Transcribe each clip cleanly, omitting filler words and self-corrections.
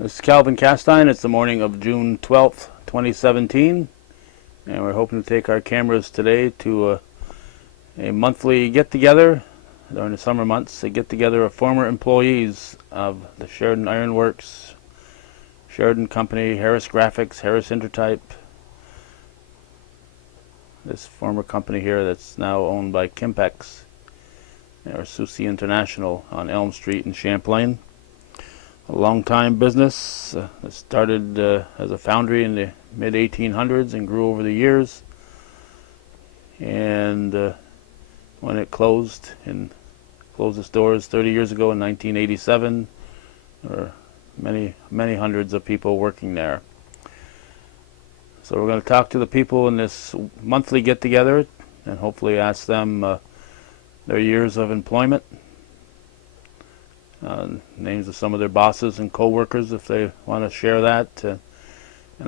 This is Calvin Castine. It's the morning of June 12th, 2017, and we're hoping to take our cameras today to a monthly get-together during the summer months, a get-together of former employees of the Sheridan Iron Works, Sheridan Company, Harris Graphics, Harris Intertype, this former company here that's now owned by Kimpex, or Susi International on Elm Street in Champlain. A long-time business that started as a foundry in the mid-1800s and grew over the years. And when it closed its doors 30 years ago in 1987, there were many hundreds of people working there. So we're going to talk to the people in this monthly get-together and hopefully ask them their years of employment. Names of some of their bosses and co-workers if they want to share that, and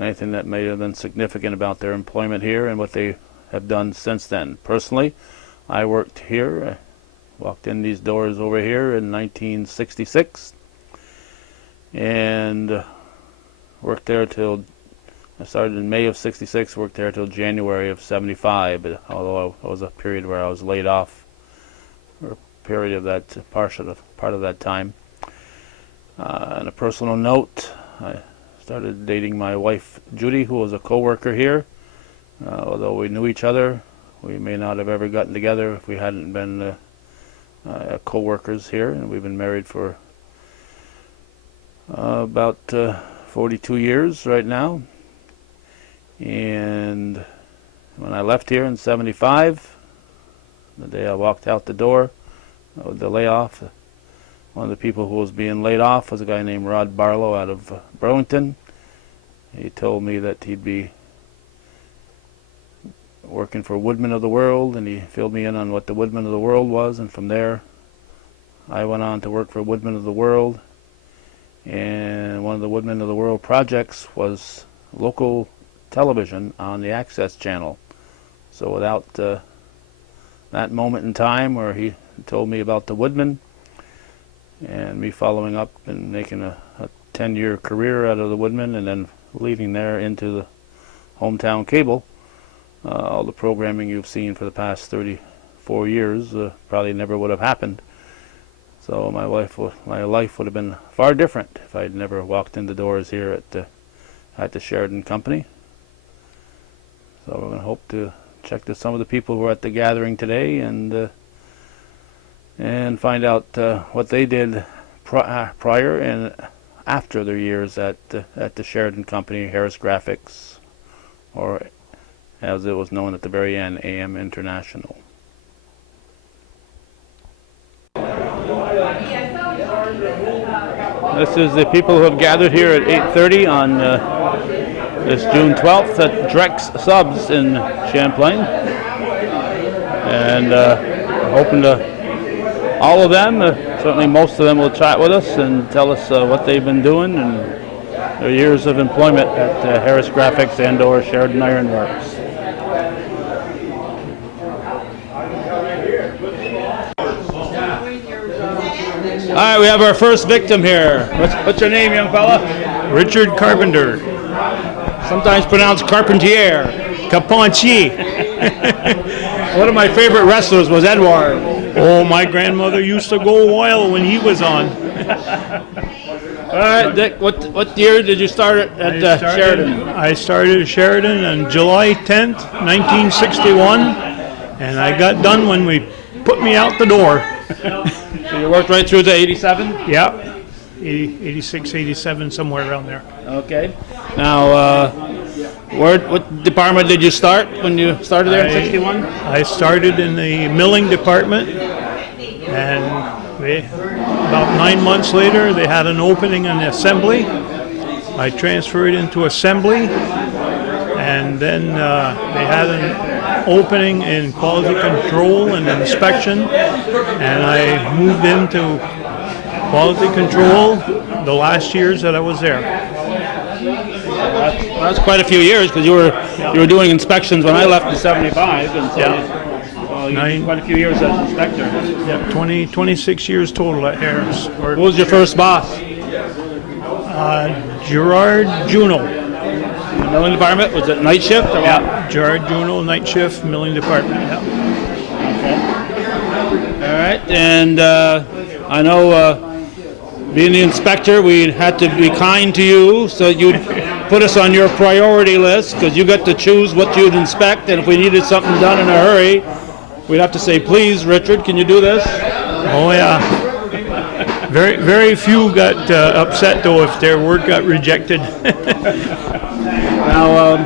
anything that may have been significant about their employment here and what they have done since then. Personally, I worked here, walked in these doors over here in 1966 and worked there till, I started in May of 66, worked there till January of 75, although it was a period where I was laid off for a period of that part of that time. On a personal note, I started dating my wife Judy, who was a co-worker here. Although we knew each other, we may not have ever gotten together if we hadn't been co-workers here, and we've been married for about 42 years right now. And when I left here in 75, the day I walked out the door, the layoff, one of the people who was being laid off was a guy named Rod Barlow out of Burlington. He told me that he'd be working for Woodman of the World, and he filled me in on what the Woodman of the World was, and from there I went on to work for Woodman of the World. And one of the Woodman of the World projects was local television on the Access channel. So without that moment in time where he told me about the Woodman and me following up and making a 10-year career out of the Woodman and then leaving there into the hometown cable, all the programming you've seen for the past 34 years probably never would have happened. So my life would have been far different if I'd never walked in the doors here at the Sheridan Company. So we're going to hope to check to some of the people who are at the gathering today and find out what they did prior and after their years at the Sheridan Company, Harris Graphics, or as it was known at the very end, AM International. This is the people who have gathered here at 8:30 on this June 12th at Drex Subs in Champlain, and hoping to all of them, certainly most of them, will chat with us and tell us what they've been doing and their years of employment at Harris Graphics and or Sheridan Iron Works. All right, we have our first victim here. What's your name, young fella? Richard Carpenter. Sometimes pronounced Carpentier. Carpentier. One of my favorite wrestlers was Edward. Oh, my grandmother used to go wild when he was on. All right, Dick, what year did you start at Sheridan? I started at Sheridan on July 10th, 1961, and I got done when we put me out the door. So you worked right through to 87? Yeah, 86, 87, somewhere around there. Okay. Now, what department did you start when you started there in 61? I started in the milling department, and about 9 months later, they had an opening in assembly. I transferred into assembly, and then they had an opening in quality control and inspection, and I moved into quality control the last years that I was there. That's quite a few years, because you were doing inspections when I left in 75, and so you did quite a few years as inspector. Yeah, 26 years total at Harris. Who was your first boss? Gerard Juno. The milling department, was it night shift or what? Yeah, Gerard Juno, night shift, milling department. Yeah. Okay. All right, and I know being the inspector, we had to be kind to you, so you'd put us on your priority list because you got to choose what you'd inspect, and if we needed something done in a hurry, we'd have to say, please, Richard, can you do this? Oh yeah. Very, very few got upset though if their work got rejected. Now,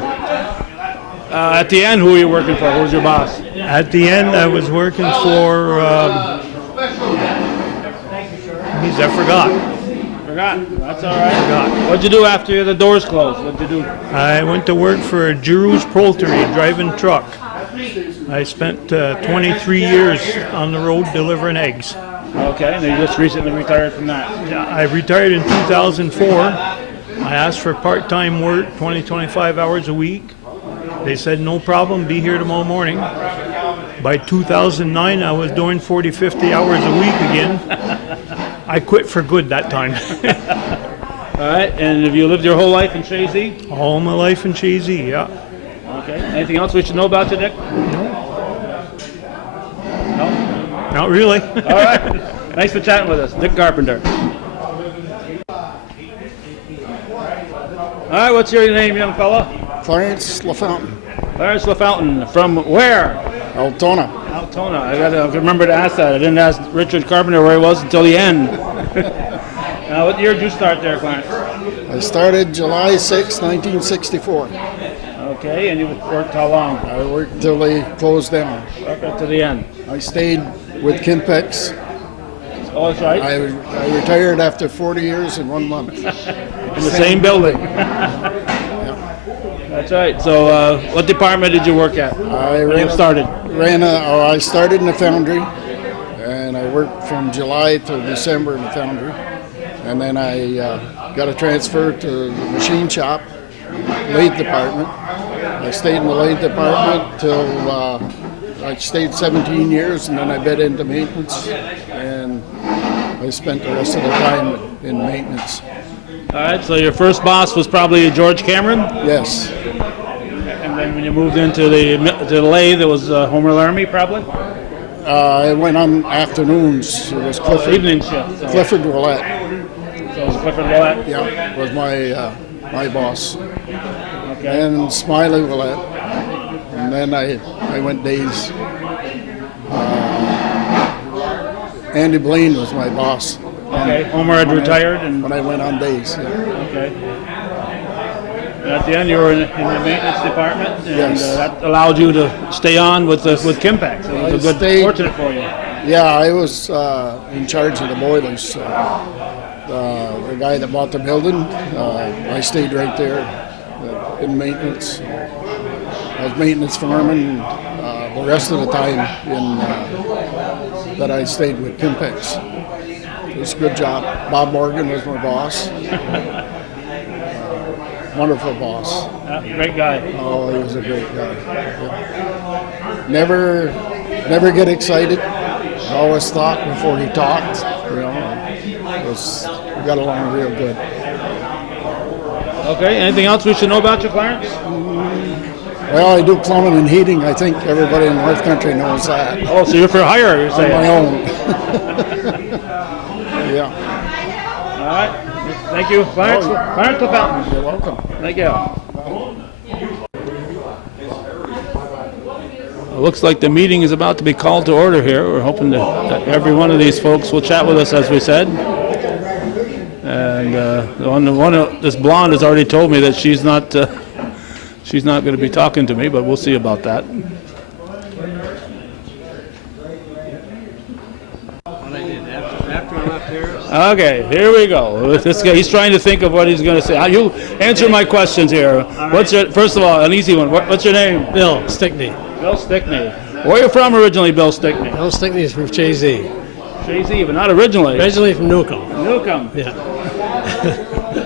at the end, who were you working for? Who was your boss? At the end, I was working for. I forgot. Forgot. That's all right. Forgot. What'd you do after the doors closed? What'd you do? I went to work for Giroux's Poultry, driving truck. I spent 23 years on the road delivering eggs. Okay, and you just recently retired from that. Yeah, I retired in 2004. I asked for part-time work, 20-25 hours a week. They said, no problem, be here tomorrow morning. By 2009, I was doing 40-50 hours a week again. I quit for good that time. All right, and have you lived your whole life in Chazy? All my life in Chazy, yeah. Okay, anything else we should know about you, Dick? No? Not really. All right, thanks for chatting with us. Dick Carpenter. All right, what's your name, young fella? Clarence LaFountain, Clarence LaFountain. From where? Altona. Altona. I gotta remember to ask that. I didn't ask Richard Carpenter where he was until the end. Now, what year did you start there, Clarence? I started July 6, 1964. Okay, and you worked how long? I worked till they closed down. Okay, to the end. I stayed with Kimpex. Oh, that's right. I retired after 40 years and 1 month. In the same building. That's right. So, what department did you work at? I started in the foundry, and I worked from July to December in the foundry, and then I got a transfer to the machine shop, lathe department. I stayed in the lathe department till I stayed 17 years, and then I bed into maintenance, and I spent the rest of the time in maintenance. All right, so your first boss was probably George Cameron? Yes. And then when you moved into the lathe, it was Homer Laramie, probably? I went on afternoons. It was Clifford. Evening shift. So. Clifford Willett. So it was Clifford Willett? Yeah, was my boss. Okay. And Smiley Willett. And then I went days. Andy Blaine was my boss. Okay, Homer had retired when I went on days. Yeah. Okay. And at the end, you were in the maintenance department, and Yes. That allowed you to stay on with Kimpex. It was fortunate for you. Yeah, I was in charge of the boilers. The guy that bought the building, I stayed right there in maintenance. I was maintenance foreman the rest of the time that I stayed with Kimpex. It was a good job. Bob Morgan was my boss. Wonderful boss. Great guy. Oh, he was a great guy. Yeah. Never get excited. I always thought before he talked. You know, we got along real good. Okay. Anything else we should know about you, Clarence? Well, I do plumbing and heating. I think everybody in North Country knows that. Oh, so you're for hire, you're saying? On my own. Yeah. All right. Thank you, Clarence. Clarence LaFountain. You're welcome. Thank you. It looks like the meeting is about to be called to order here. We're hoping that every one of these folks will chat with us, as we said. And this blonde has already told me that she's not going to be talking to me, but we'll see about that. Okay, here we go. This guy, he's trying to think of what he's going to say. You answer my questions here. First of all, an easy one. What's your name? Bill Stickney. Bill Stickney. Where are you from originally, Bill Stickney? Bill Stickney is from Chazy. Chazy, but not originally. Originally from Newcomb. Newcomb. Yeah.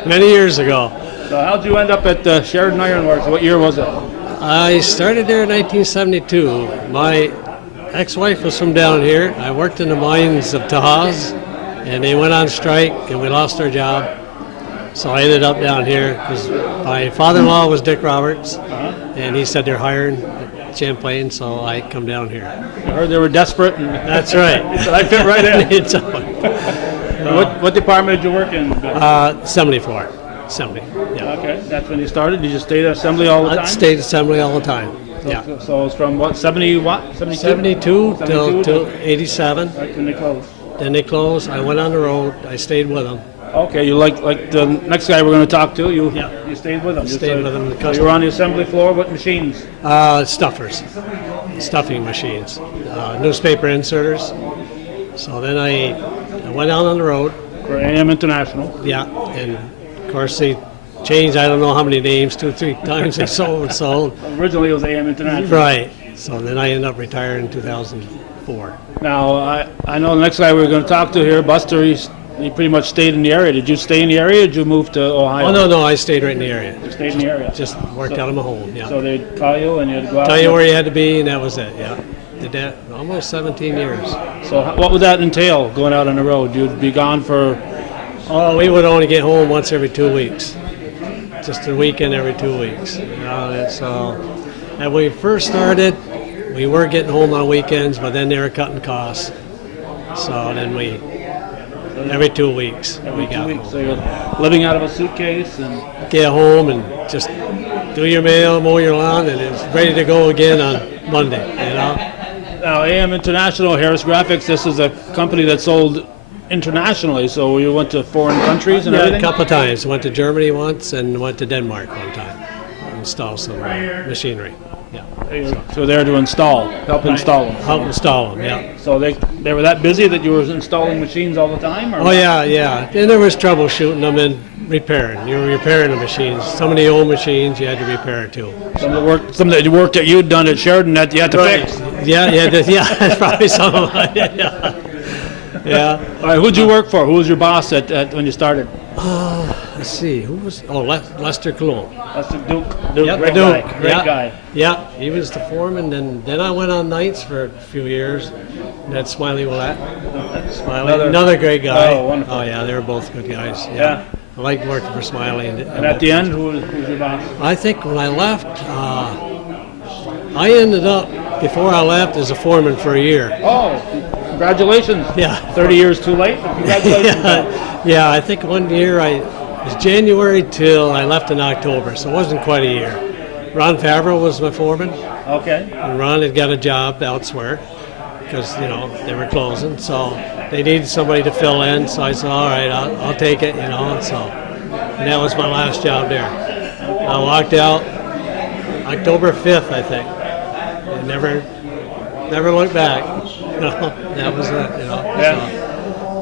Many years ago. So how'd you end up at Sheridan Iron Works? What year was it? I started there in 1972. My ex-wife was from down here. I worked in the mines of Tahaz, and they went on strike, and we lost our job. So I ended up down here because my father-in-law was Dick Roberts, and he said they're hiring at Champlain, so I come down here. I heard they were desperate. And That's right. I fit right in. It's, What department did you work in? assembly floor. Assembly, yeah. Okay, that's when you started. Did you stay at assembly all the time? I stayed assembly all the time. Yeah. So it's from what, 70 what? 72? 72 till 72? 87. Right when they closed. Then they closed. I went on the road. I stayed with them. Okay, you like the next guy we're going to talk to. You Yeah. you stayed with him. Stayed with him. So you were on the assembly floor. What machines? Stuffers, stuffing machines, newspaper inserters. So then I went out on the road. For AM International. Yeah, and of course they changed. I don't know how many names, 2-3 times they sold. Originally it was AM International. Right. So then I ended up retiring in 2004. Now I know the next guy we're going to talk to here, Buster. He pretty much stayed in the area. Did you stay in the area? Or did you move to Ohio? Oh no, I stayed right in the area. You stayed in the area. Just worked out of my home. Yeah. So they'd call you and you'd go out. Tell you where you had to be, and that was it. Yeah. Did that almost 17 years. So what would that entail, going out on the road? You'd be gone for... Oh, we would only get home once every 2 weeks. Just a weekend every 2 weeks. So, and when we first started, we were getting home on weekends, but then they were cutting costs. So then every 2 weeks. Every we 2 got weeks. home. So you're living out of a suitcase and... Get home and just do your mail, mow your lawn, and it's ready to go again on Monday, you know? Now, AM International, Harris Graphics, this is a company that sold internationally, so you went to foreign countries and Yeah, everything? a couple of times. Went to Germany once and went to Denmark one time. Install some machinery. Yeah. So there to help install them. Help install them, yeah. So they were that busy that you were installing machines all the time? Or Oh, yeah. And there was troubleshooting them and repairing. You were repairing the machines. Some of the old machines you had to repair too. Some that you worked that you'd done at Sheridan that you had to fix? Yeah, that's probably some of it. Yeah. Yeah. All right, who'd you work for? Who was your boss at when you started? Let's see, who was? Oh, Lester Cologne. That's the Duke. Yeah, Great the guy. Duke. Great Yeah. guy. Yeah, he was the foreman. Then I went on nights for a few years. And that's Smiley Willett. Smiley, another great guy. Oh, wonderful. Oh, yeah, they were both good guys. Yeah. I liked working for Smiley. And at the end, who was your boss? I think when I left, I ended up, before I left, as a foreman for a year. Oh, congratulations. Yeah. 30 years too late. Congratulations. Yeah, I think one year it was January till I left in October, so it wasn't quite a year. Ron Favreau was my foreman, Okay. and Ron had got a job elsewhere because, they were closing, so they needed somebody to fill in, so I said, all right, I'll take it, and that was my last job there. I walked out October 5th, I think, and never looked back. That was it, Yeah.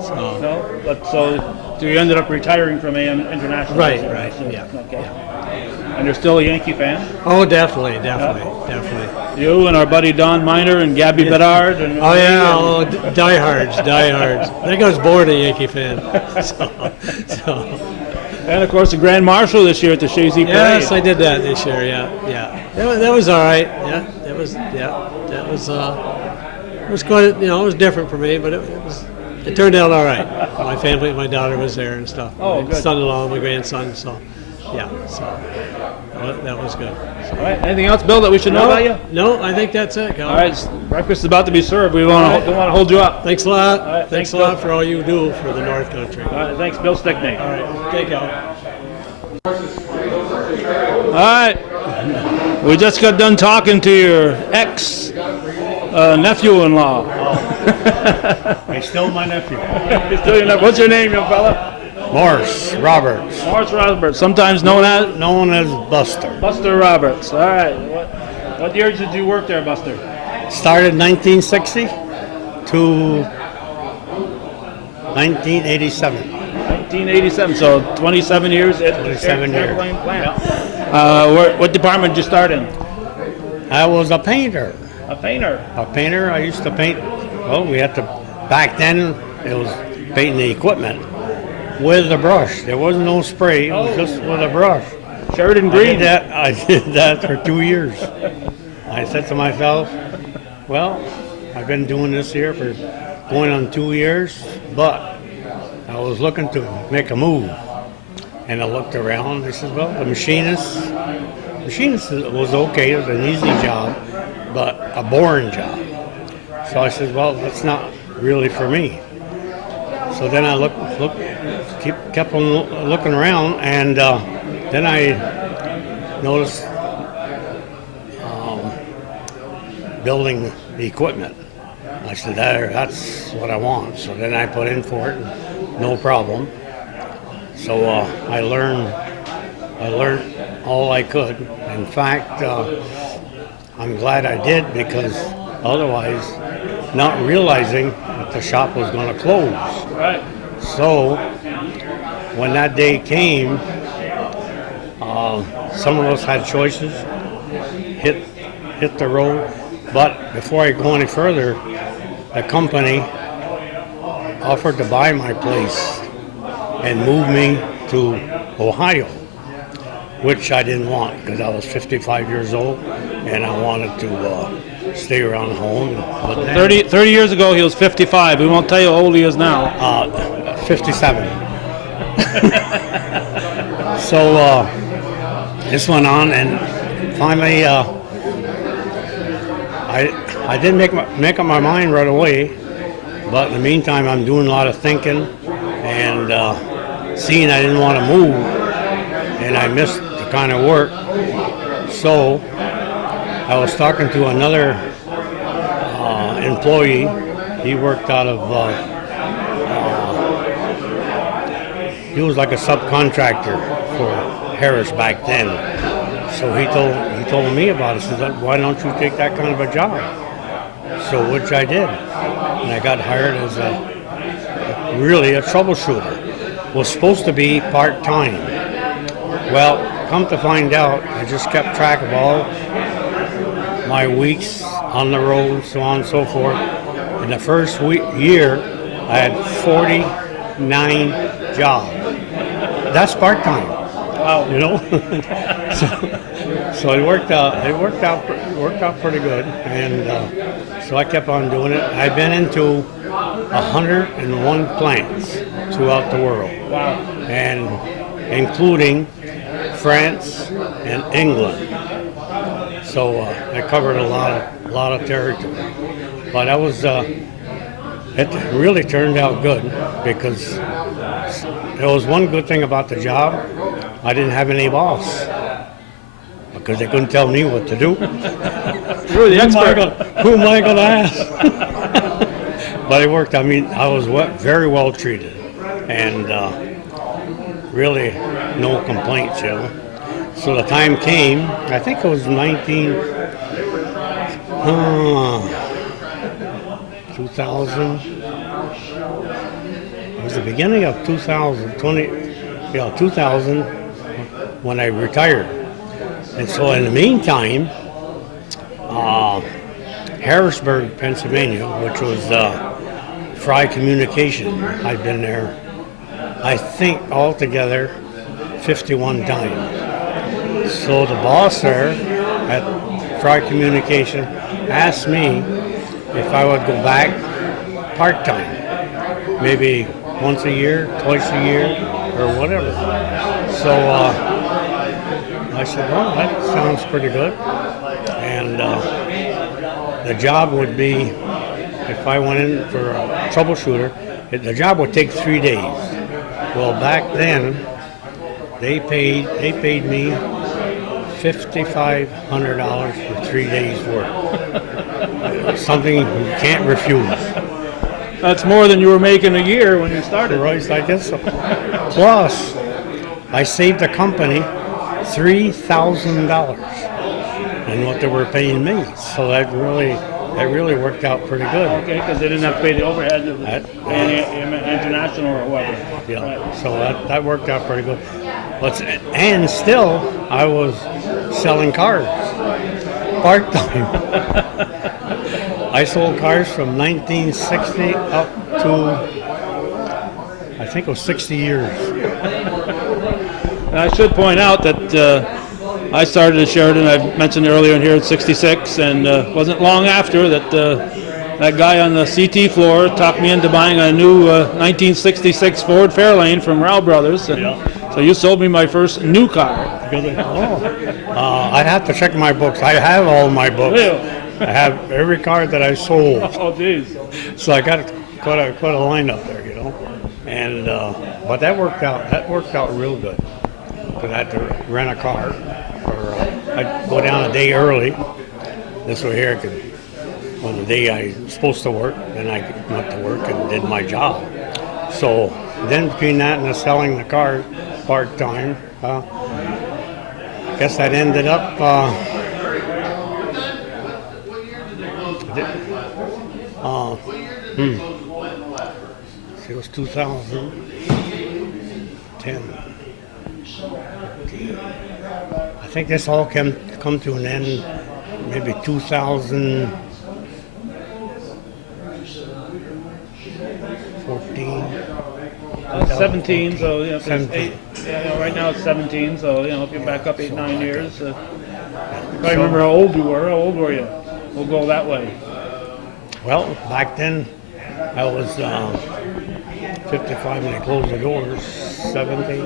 So. No, but so you ended up retiring from AM International. Right, So, yeah. Okay. And you're still a Yankee fan? Oh, definitely. You and our buddy Don Miner and Gabby Bedard. And Oh yeah, diehards. I think I was born a Yankee fan. So. And of course the Grand Marshal this year at the Shazy Parade. Yes, I did that this year. Yeah. That was all right. Yeah, that was quite. It was different for me, but it turned out all right. My family, my daughter was there and stuff. Oh, my good. son-in-law, my grandson. So that was good. All right. Anything else, Bill, that we should know about you? No, I think that's it. All right. Breakfast is about to be served. We don't want to hold you up. Thanks a lot. All right, Thanks thanks, a lot Bill. for all you do for the North Country. All right. Thanks, Bill Stickney. All right, take care. All right. We just got done talking to your ex-nephew-in-law. He's still my nephew. What's your name, young fella? Morris Roberts, Morris Roberts, sometimes known as known as Buster. Buster Roberts. All right. What years did you work there, Buster? Started 1960 to 1987. 1987, so 27 years at the 27 years. airplane plant. What department did you start in? I was a painter. A painter. I used to paint. Well, we had to. Back then, it was painting the equipment with a brush. There was no spray. It was just with a brush. Sheridan Green. I did that for 2 years. I said to myself, well, I've been doing this here for going on 2 years, but I was looking to make a move. And I looked around. I said, well, the machinist was okay. It was an easy job, but a boring job. So I said, well, that's not really for me. So then I kept on looking around, and then I noticed building the equipment. I said, that's what I want. So then I put in for it, no problem. So I learned all I could. In fact, I'm glad I did, because otherwise, not realizing that the shop was going to close. Right. So when that day came, some of us had choices, hit the road. But before I go any further, the company offered to buy my place and move me to Ohio, which I didn't want, because I was 55 years old and I wanted to stay around home. But then, 30 years ago, he was 55. We won't tell you how old he is now. 57. So this went on, and finally I didn't make up my mind right away, but in the meantime I'm doing a lot of thinking and seeing I didn't want to move, and I missed the kind of work. So I was talking to another employee. He worked out of he was like a subcontractor for Harris back then. So he told me about it. He said, why don't you take that kind of a job? So which I did. And I got hired as really a troubleshooter. Was supposed to be part-time. Well, come to find out, I just kept track of all my weeks on the road, so on and so forth. In the first year, I had 49 jobs. That's part-time. Wow. You know? so it worked out pretty good, and so I kept on doing it. I've been into 101 plants throughout the world. Wow. And including France and England. So I covered a lot of territory. But I was it really turned out good, because there was one good thing about the job. I didn't have any boss, because they couldn't tell me what to do. You were the expert. Who am I going to ask? But it worked. I mean, I was very well treated, and really no complaints, you know. So the time came, I think it was 2000. It was the beginning of 2000 when I retired. And so in the meantime, Harrisburg, Pennsylvania, which was Fry Communication, I'd been there, I think altogether 51 times. So the boss there at Fry Communication asked me if I would go back part-time, maybe once a year, twice a year, or whatever. So I said, well, that sounds pretty good. And the job would be, if I went in for a troubleshooter, the job would take 3 days. Well, back then, they paid me $5,500 for 3 days' work. Something you can't refuse. That's more than you were making a year when you started. Right, I guess so. Plus, I saved the company $3,000 in what they were paying me. So that really worked out pretty good. Okay, because they didn't have to pay the overhead of international or whatever. Yeah, Right. so that worked out pretty good. And still, I was selling cars part-time. I sold cars from 1960 up to, I think it was 60 years. And I should point out that I started at Sheridan, I mentioned earlier in here, at 66, and wasn't long after that that guy on the CT floor talked me into buying a new 1966 Ford Fairlane from Rao Brothers. And so So you sold me my first new car. Because I'd have to check my books. I have all my books. Really? I have every car that I sold. Oh, geez. So I got quite a lineup there, you know. And but that worked out. That worked out real good. Because I had to rent a car, or I'd go down a day early. This way here, I could, on the day I was supposed to work, then I went to work and did my job. So then between that and the selling the car part time, I guess that ended up. It was 2010. I think this all come to an end maybe 2014. 17, so you know, if it's 17. right now it's 17, so you know, if you back up 8-9 years, you probably remember how old you were. How old were you? We'll go that way. Well, back then I was 55 when they closed the doors, 70.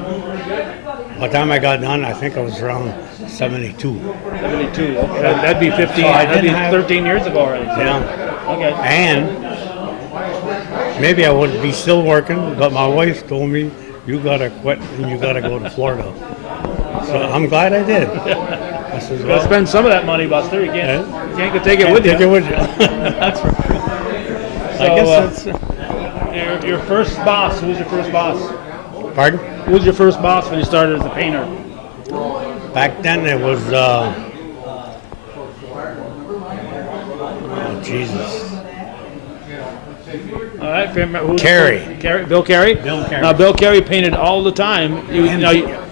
By the time I got done, I think I was around 72. 72. Okay. That'd be 15. So I that'd be didn't have- 13 years ago already. So. Yeah. Okay. And maybe I would be still working, but my wife told me, you gotta quit and you gotta go to Florida. So I'm glad I did. I said, You gotta spend some of that money, Buster. You can't take it can't with you. take it with you. That's right. So, I guess that's. your first boss. Who was your first boss? Pardon? Who was your first boss when you started as a painter? Back then it was, oh Jesus. All right, who's Carey. Bill Carey. Bill Carey. Now Bill Carey painted all the time.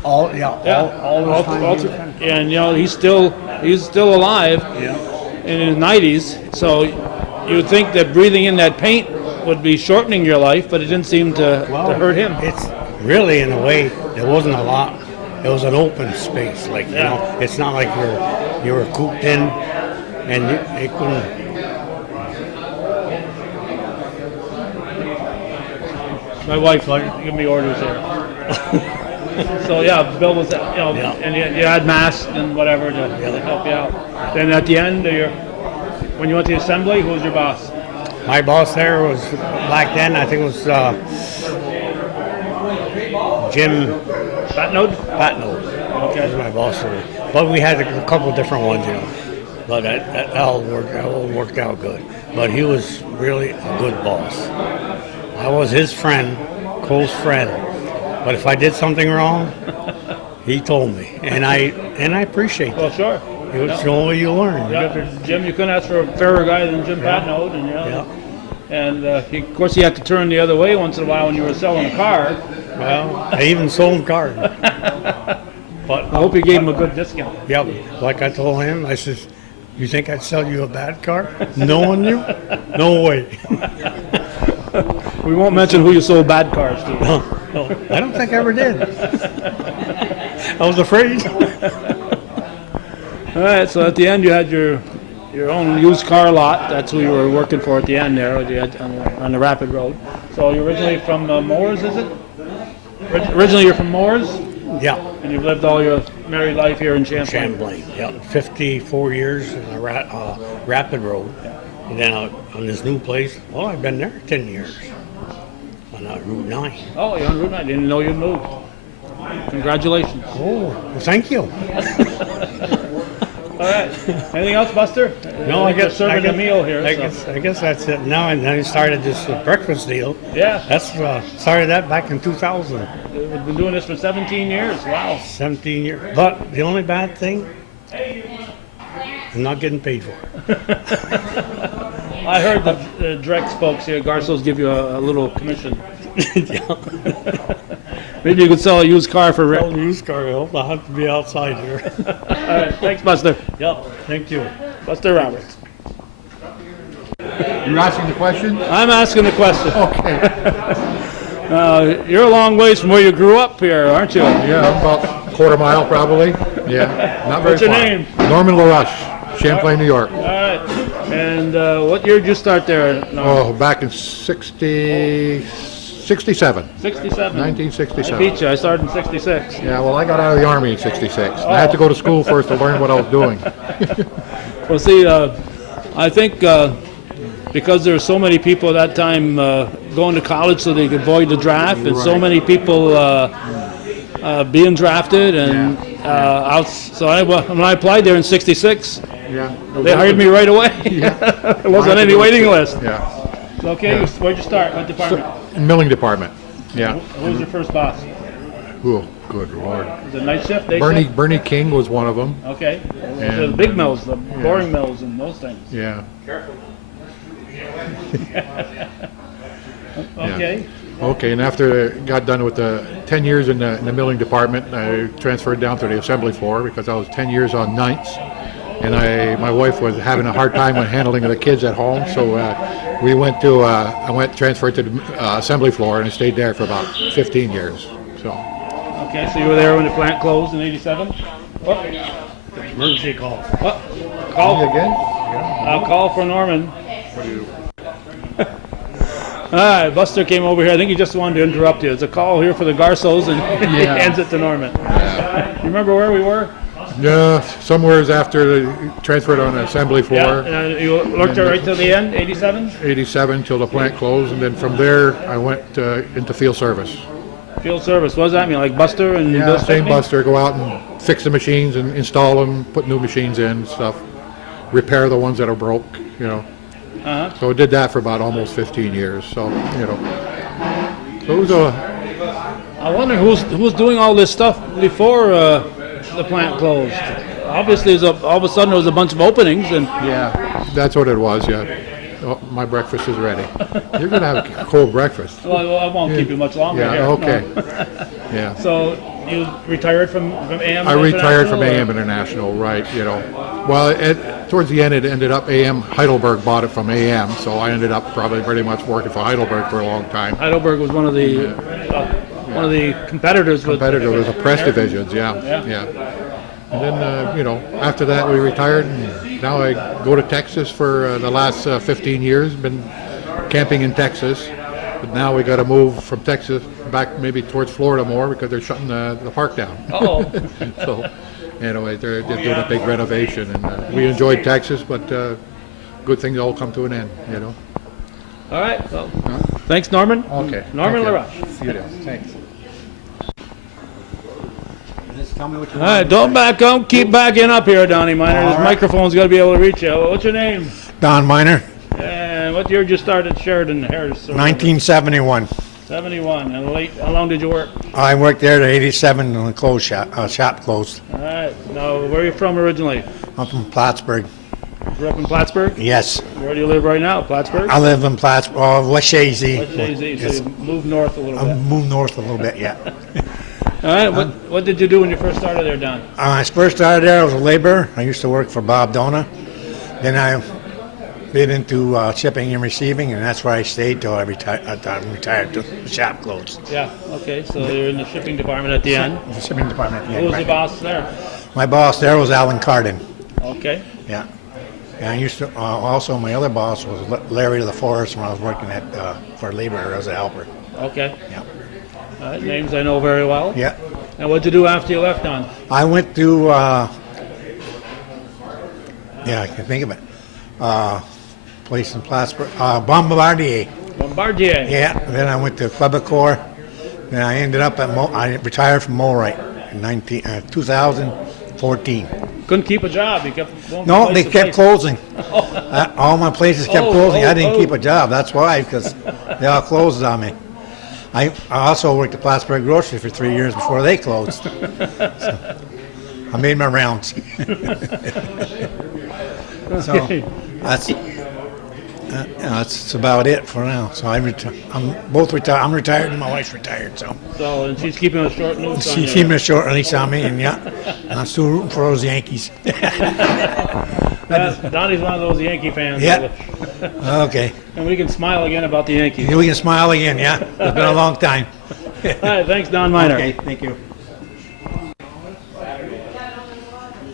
All the time. And you know he's still alive. Yeah. In his 90s. So you would think that breathing in that paint would be shortening your life, but it didn't seem to hurt him. It's really, in a way, there wasn't a lot. It was an open space, like you know. It's not like you were cooped in, and it couldn't. My wife give me orders here. So yeah, Bill was, and you had masks and whatever to help you out. Then at the end, when you went to the assembly, who was your boss? My boss there was, back then, I think it was Jim Patnode? Patnode. Okay. He was my boss there. But we had a couple different ones, you know. But that all worked out good. But he was really a good boss. I was his friend, close friend. But if I did something wrong, he told me, and I appreciate that. Well, sure. It's the only way you learn. Yeah. Jim, you couldn't ask for a fairer guy than Jim Patnode, and of course he had to turn the other way once in a while when you were selling a car. Well, I even sold cars. But I hope you gave him a good discount. Yep. Like I told him, I said, "You think I'd sell you a bad car, knowing you? No way." We won't mention who you sold bad cars to. No, I don't think I ever did. I was afraid. All right, so at the end you had your own used car lot. That's who you were working for at the end there on the Rapid Road. So you're originally from Moores, is it? Originally you're from Moores? Yeah. And you've lived all your married life here in Champlain? Champlain, yeah. 54 years on the Rapid Road. And then on this new place, I've been there 10 years. On Route 9. Oh, you're on Route 9. Didn't know you'd moved. Congratulations. Oh, well, thank you. All right. Anything else, Buster? No, I guess serving a meal here. I guess that's it. Now and then we started this breakfast deal. Yeah. That's started that back in 2000. We've been doing this for 17 years. Wow. 17 years. But the only bad thing, I'm not getting paid for it. I heard the Drex folks here, Garsos, give you a little commission. Maybe you could sell a used car for rent. Sell a used car. I'll have to be outside here. All right. Thanks, Buster. Yep. Thank you. Buster Roberts. You're asking the question? I'm asking the question. Okay. You're a long ways from where you grew up here, aren't you? Yeah, about a quarter mile probably. Yeah, not very What's your far. name? Norman LaRush, Champlain, New York. All right. And what year did you start there? No. Oh, back in 66, 67. 67. 1967. I beat you. I started in 66. Yeah, well, I got out of the Army in 66. I had to go to school first to learn what I was doing. Well, see, I think because there were so many people at that time going to college so they could avoid the draft, and so many people being drafted, and when I applied there in '66, Yeah. they hired me right away. There wasn't any waiting list. Yeah. Okay, where'd you start? What department? Milling department. Yeah. Who was your first boss? Oh, good Lord. Was it night shift, day shift? Bernie King was one of them. Okay. And, The big mills, the boring mills and those things. Yeah. Okay. Okay, and after I got done with the 10 years in the milling department, I transferred down to the assembly floor because I was 10 years on nights. And my wife was having a hard time with handling the kids at home, so I transferred to the assembly floor, and I stayed there for about 15 years. So. Okay, so you were there when the plant closed in '87? Emergency call. Call Me again? I'll call for Norman. All right, Buster came over here. I think he just wanted to interrupt you. It's a call here for the Garsos, and he hands it to Norman. You remember where we were? Yeah, somewheres after they transferred on the assembly floor. Yeah, and you worked there right till the end, '87? 87 till the plant closed, and then from there I went into field service. Field service, what does that mean? Like Buster and Yeah, Bill same Stickney? Buster, go out and fix the machines and install them, put new machines in and stuff, repair the ones that are broke, you know. Uh-huh. So I did that for about almost 15 years, so, you know. So it was I wonder who's doing all this stuff before the plant closed. Obviously, all of a sudden there was a bunch of openings, and yeah, that's what it was, yeah. Oh, my breakfast is ready. You're going to have a cold breakfast. well, I won't keep you much longer Yeah, here. okay. No. Yeah. So you retired from AM? I retired from International, AM International, right, you know. Well, towards the end, it ended up AM, Heidelberg bought it from AM, so I ended up probably pretty much working for Heidelberg for a long time. Heidelberg was one of the competitors. Competitor was the press American. divisions, yeah. Yeah. And then, you know, after that, we retired, and now I go to Texas for the last 15 years, been camping in Texas. But now we got to move from Texas back maybe towards Florida more because they're shutting the park down. Oh. So, anyway, they're doing a big renovation, and we enjoyed Texas, but good things all come to an end, you know. All right. Well, thanks, Norman. Okay. Norman Thank you. LaRoche. See you then. Thanks. All right, don't keep backing up here, Donnie Miner. This microphone's got to be able to reach you. What's your name? Don Miner, And what year did you start at Sheridan-Harris? 1971. 71. And how long did you work? I worked there to 87 when the clothes shop closed. All right. Now, where are you from originally? I'm from Plattsburgh. Grew up in Plattsburg? Yes. Where do you live right now? Plattsburg? I live in Plattsburgh, West Shazy. West Jay-Z, Yes. so you moved north a little I bit. moved north a little bit, yeah. All right. What did you do when you first started there, Don? I first started there, I was a laborer. I used to work for Bob Dona. Then I bit into shipping and receiving, and that's where I stayed till I retired till the shop closed. Yeah. Okay. So you're in the shipping department at the end. The shipping department. Who was the boss there? My boss there was Alan Carden. Okay. Yeah. And I used to, also my other boss was Larry LaForest when I was working at, for labor as a helper. Okay. Yeah. All right. Names I know very well. Yeah. And what'd you do after you left, Don? I went to, I can think of it, place in Plattsburgh, Bombardier. Bombardier. Yeah. Then I went to Quebecourt. Then I ended up at, I retired from Molrite in 2014. Couldn't keep a job. You kept going from No, place they to kept place. closing. All my places kept closing. I didn't oh. keep a job. That's why, because they all closed on me. I also worked at Plattsburgh Grocery for 3 years before they closed. So I made my rounds. So Okay. that's about it for now. So I'm both retired. I'm retired and my wife's retired. So So, and she's keeping a short noose on she's you. keeping a short release on me, and I'm still rooting for those Yankees. Donnie's one of those Yankee fans. Yeah. Okay. And we can smile again about the Yankees. We can smile again, yeah? It's been a long time. All right, thanks, Don Miner. Okay, thank you.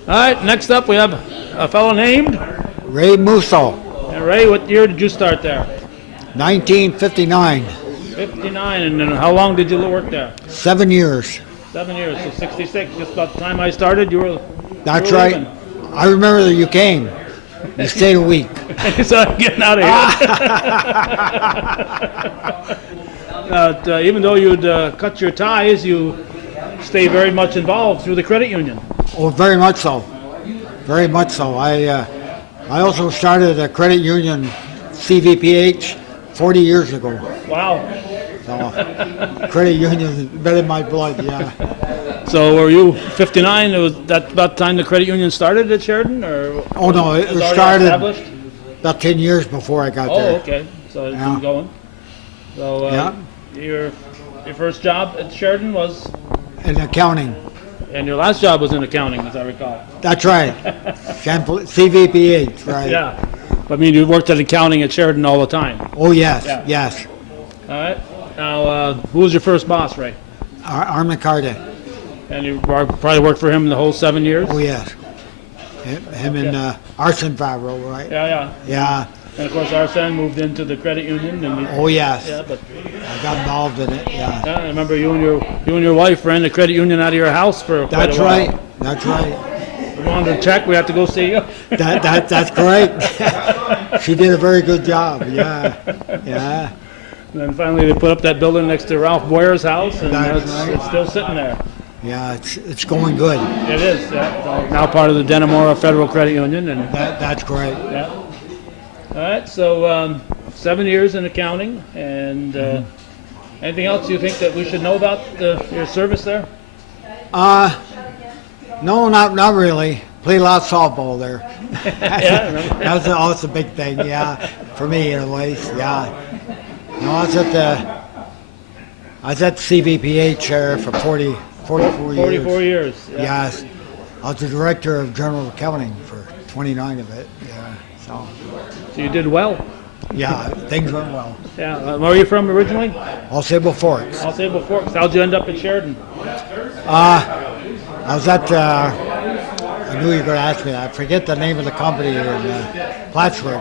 All right, next up we have a fellow named Ray Musso, and Ray. What year did you start there? 1959. 59, and then how long did you work there? 7 years. 7 years, so 66. Just about the time I started, you were. That's you were right. leaving. I remember that you came. You stayed a week. So I'm getting out of here. Even though you'd cut your ties, you stay very much involved through the credit union. Oh, very much so. Very much so. I also started a credit union, CVPH, 40 years ago. Wow. So, credit union has been in my blood, yeah. So were you 59? Was that about the time the credit union started at Sheridan, or? Oh, no, it was already started established? about 10 years before I got Oh, there. okay. So it's Yeah. been going. So Yeah. your first job at Sheridan was, In accounting. and your last job was in accounting, as I recall. That's right. CVPH, right. Yeah. But I mean, you worked at accounting at Sheridan all the time. Oh, yes, Yeah. yes. All right. Now, who was your first boss, Ray? Armin Carter. And you probably worked for him the whole 7 years? Oh, yes. Him and Arson Favreau, right? Yeah, yeah. Yeah. And of course, Arsene moved into the credit union, and Oh, yes. yeah, but I got involved in it, yeah. yeah, I remember you and your wife ran the credit union out of your house for quite That's a while. right. That's right. We wanted to check. We have to go see you. That's correct. She did a very good job, yeah. Yeah. And then finally, they put up that building next to Ralph Boyer's house, and That's it's, right. it's still sitting there. Yeah, it's going good. It is. Yeah. So now part of the Denimora Federal Credit Union, and That's correct. yeah. All right. So 7 years in accounting, and anything else you think that we should know about your service there? No, not really. Played a lot of softball there. Yeah, I remember. That's a big thing, yeah. For me, anyways, yeah. No, I was at CVPH for 44 years. 44 years. Yeah. Yes. I was the director of general accounting for 29 of it, yeah. So, So you did well. yeah, things went well. Yeah. Where are you from originally? All Sable Forks. I'll say before. How'd you end up at Sheridan? I was at, I knew you were going to ask me that. I forget the name of the company in Plattsburgh.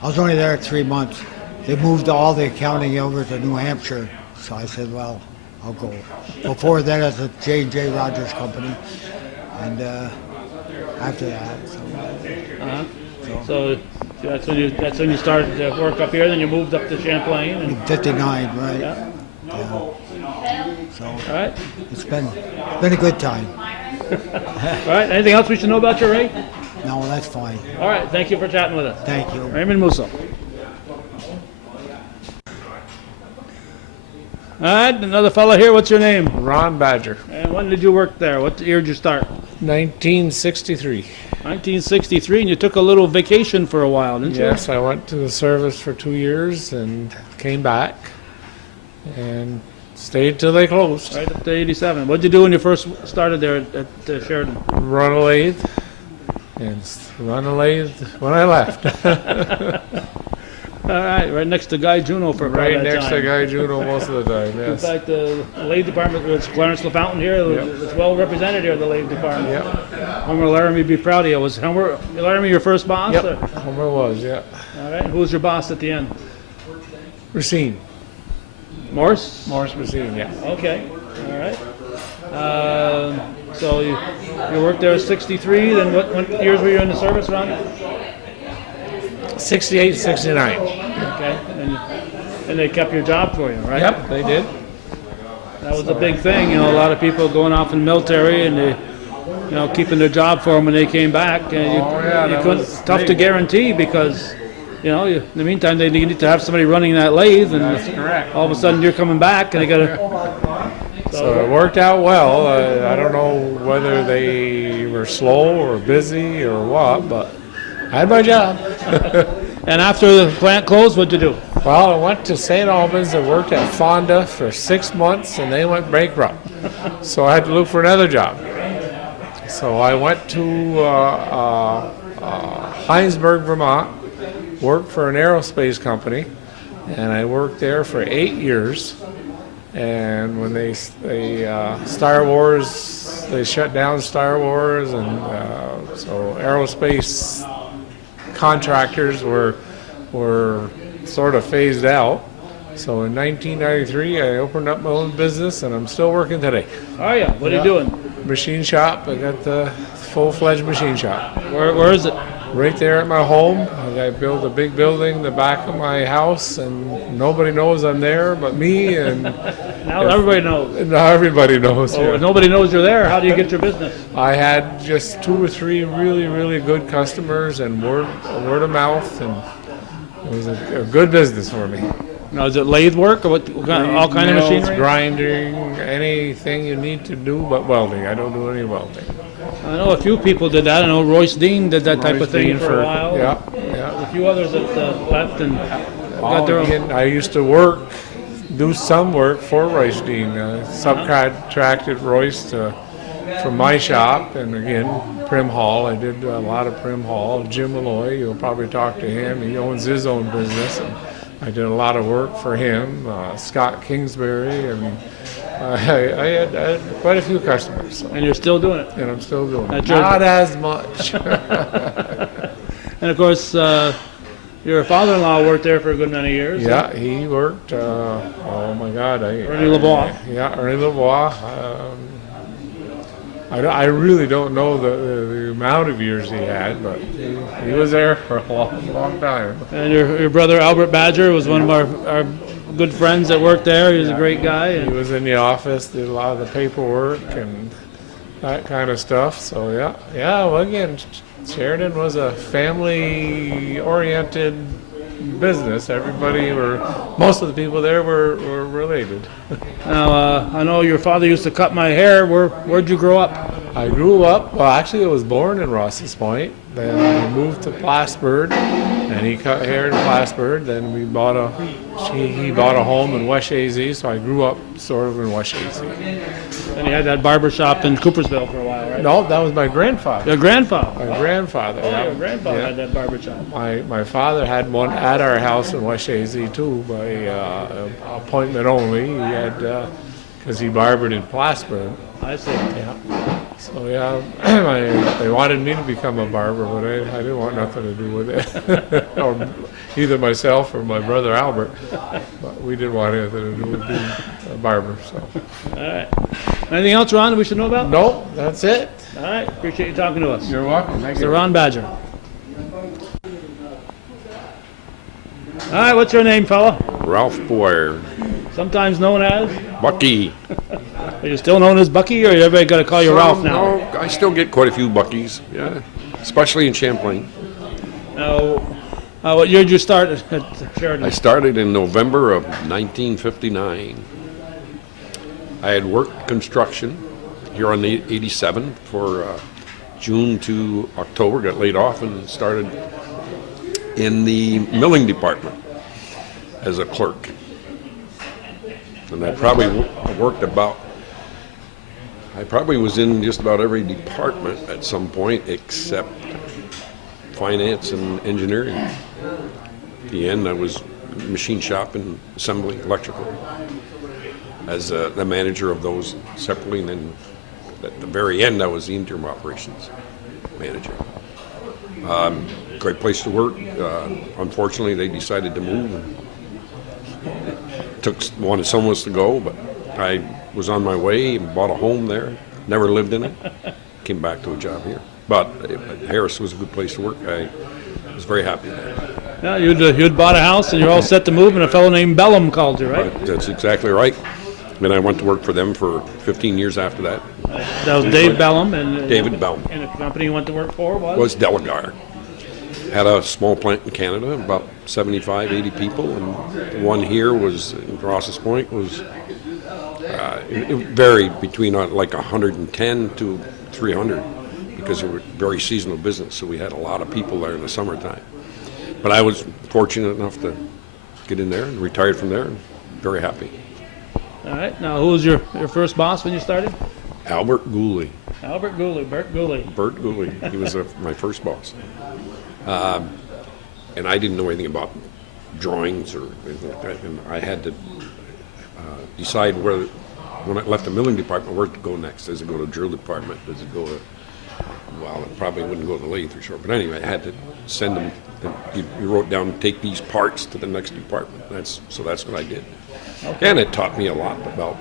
I was only there 3 months. They moved all the accounting over to New Hampshire. So I said, well, I'll go. Before that, it was a J&J Rogers company. And after that, So that's when you started to work up here. Then you moved up to Champlain. And, 59, right? yeah. So All right. it's been a good time. All right. Anything else we should know about you, Ray? No, that's fine. All right. Thank you for chatting with us. Thank you. Raymond Musso. All right. Another fellow here. What's your name? Ron Badger, And when did you work there? What year did you start? 1963. 1963. And you took a little vacation for a while, didn't you? Yes, I went to the service for 2 years and came back and stayed till they closed. Right up to 87. What did you do when you first started there at Sheridan? Run a lathe and run a lathe when I left. All right. Right next to Guy Juno for part Right of that next time. to Guy Juno most of the time, In yes. fact, the lathe department was Clarence LaFountain here. Yep. It's well represented here, the lathe department. Yep, Homer Laramie be proud of you. Was Homer Laramie your first boss? yep, or- Homer was, yeah. All right. Who was your boss at the end? Racine, Morse? Morris Racine, yeah. Okay. All right. So you worked there at 63. Then what years were you in the service, Ron? 68, 69. Okay. And they kept your job for you, right? Yep, they did. That was a big thing. You know, a lot of people going off in the military and they, keeping their job for them when they came back. And you, Oh, yeah, you that couldn't. was Tough to big. guarantee because, in the meantime they needed to have somebody running that lathe, and correct. all of a sudden you're coming back and they got to. So it worked out well. I don't know whether they were slow or busy or what, but I had my job. And after the plant closed, what'd you do? Well, I went to St. Albans and worked at Fonda for 6 months, and they went bankrupt. So I had to look for another job. So I went to Heinsberg, Vermont, worked for an aerospace company, and I worked there for 8 years. And when they Star Wars, they shut down Star Wars, and so aerospace contractors were sort of phased out. So in 1993, I opened up my own business, and I'm still working today. Oh yeah, what are you doing? Machine shop. I got the full-fledged machine shop. Where is it? Right there at my home. I built a big building in the back of my house, and nobody knows I'm there but me. And Now everybody knows. now everybody knows. Oh, Yeah. nobody knows you're there. How do you get your business? I had just 2 or 3 really, really good customers, and word of mouth, and it was a good business for me. Now, is it lathe work or what kind, all kind of Mills, machinery? grinding, anything you need to do but welding. I don't do any welding. I know a few people did that. I know Royce Dean did that type of Royce thing Dean for a while. Yeah. A few others that left and got their own. Again, I used to do some work for Royce Dean. Subcontracted Royce from my shop, and again, Prim Hall. I did a lot of Prim Hall. Jim Malloy, you'll probably talk to him. He owns his own business. And I did a lot of work for him. Scott Kingsbury. I mean, I had quite a few customers. So. And you're still doing it. And I'm still doing it. At your- Not as much. And of course, your father-in-law worked there for a good many years. Yeah, he worked. Oh my God, Ernie Lebois. Yeah, Ernie Lebois. I really don't know the amount of years he had, but he was there for a long time. And your brother Albert Badger was one of our good friends that worked there. He was a great guy. He And was in the office, did a lot of the paperwork and that kind of stuff. So yeah. Well, again, Sheridan was a family-oriented business. Most of the people there were related. now, I know your father used to cut my hair. Where'd you grow up? I grew up, well, actually, I was born in Ross's Point. Then I moved to Plattsburgh, and he cut hair in Plattsburgh. Then he bought a home in West AZ, so I grew up sort of in West AZ. And you had that barber shop in Coopersville for a while, right? No, that was my grandfather. Your grandfather. My grandfather. Oh, yeah. your grandfather Yeah. had that barber shop. My father had one at our house in West AZ too, by appointment only. He had because he barbered in Plattsburgh. I see. Yeah. So yeah, they wanted me to become a barber, but I didn't want nothing to do with it, or either myself or my brother Albert. But we didn't want anything to do with being a barber. So. All right. Anything else, Ron, that we should know about? No, that's it. All right. Appreciate you talking to us. You're welcome. Thank Mr. you. Ron Badger. All right. What's your name, fella? Ralph Boyer, Sometimes known as. Bucky. Are you still known as Bucky, or everybody got to call you Ralph now? No, I still get quite a few Buckies, yeah, especially in Champlain. Now, what year did you start at Sheridan? I started in November of 1959. I had worked construction here on the 87 for June to October, got laid off and started in the milling department as a clerk. And I probably I probably was in just about every department at some point except finance and engineering. At the end, I was machine shop and assembly, electrical, as the manager of those separately, and then at the very end, I was the interim operations manager. Great place to work. Unfortunately, they decided to move. Wanted someone else to go, but I was on my way and bought a home there. Never lived in it. Came back to a job here. But Harris was a good place to work. I was very happy there. Yeah, you'd bought a house and you're all set to move, and a fellow named Bellum called you, right? That's exactly right. Then I went to work for them for 15 years after that. That was Dave Bellum, and David Bellum. And the company you went to work for Was Delagar. Had a small plant in Canada, about 75, 80 people, and the one here was in Ross's Point was it varied between like 110 to 300 because it was very seasonal business, so we had a lot of people there in the summertime. But I was fortunate enough to get in there and retired from there, and very happy. All right. Now, who was your first boss when you started? Albert Gooley. Albert Gooley, Bert Gooley. Bert Gooley. He was my first boss. And I didn't know anything about drawings or anything like that. And I had to decide when I left the milling department, where to go next. Does it go to drill department? Does it go to well, it probably wouldn't go to the lathe for sure. But anyway, I had to send them. You wrote down, take these parts to the next department. So that's what I did. Okay. And it taught me a lot about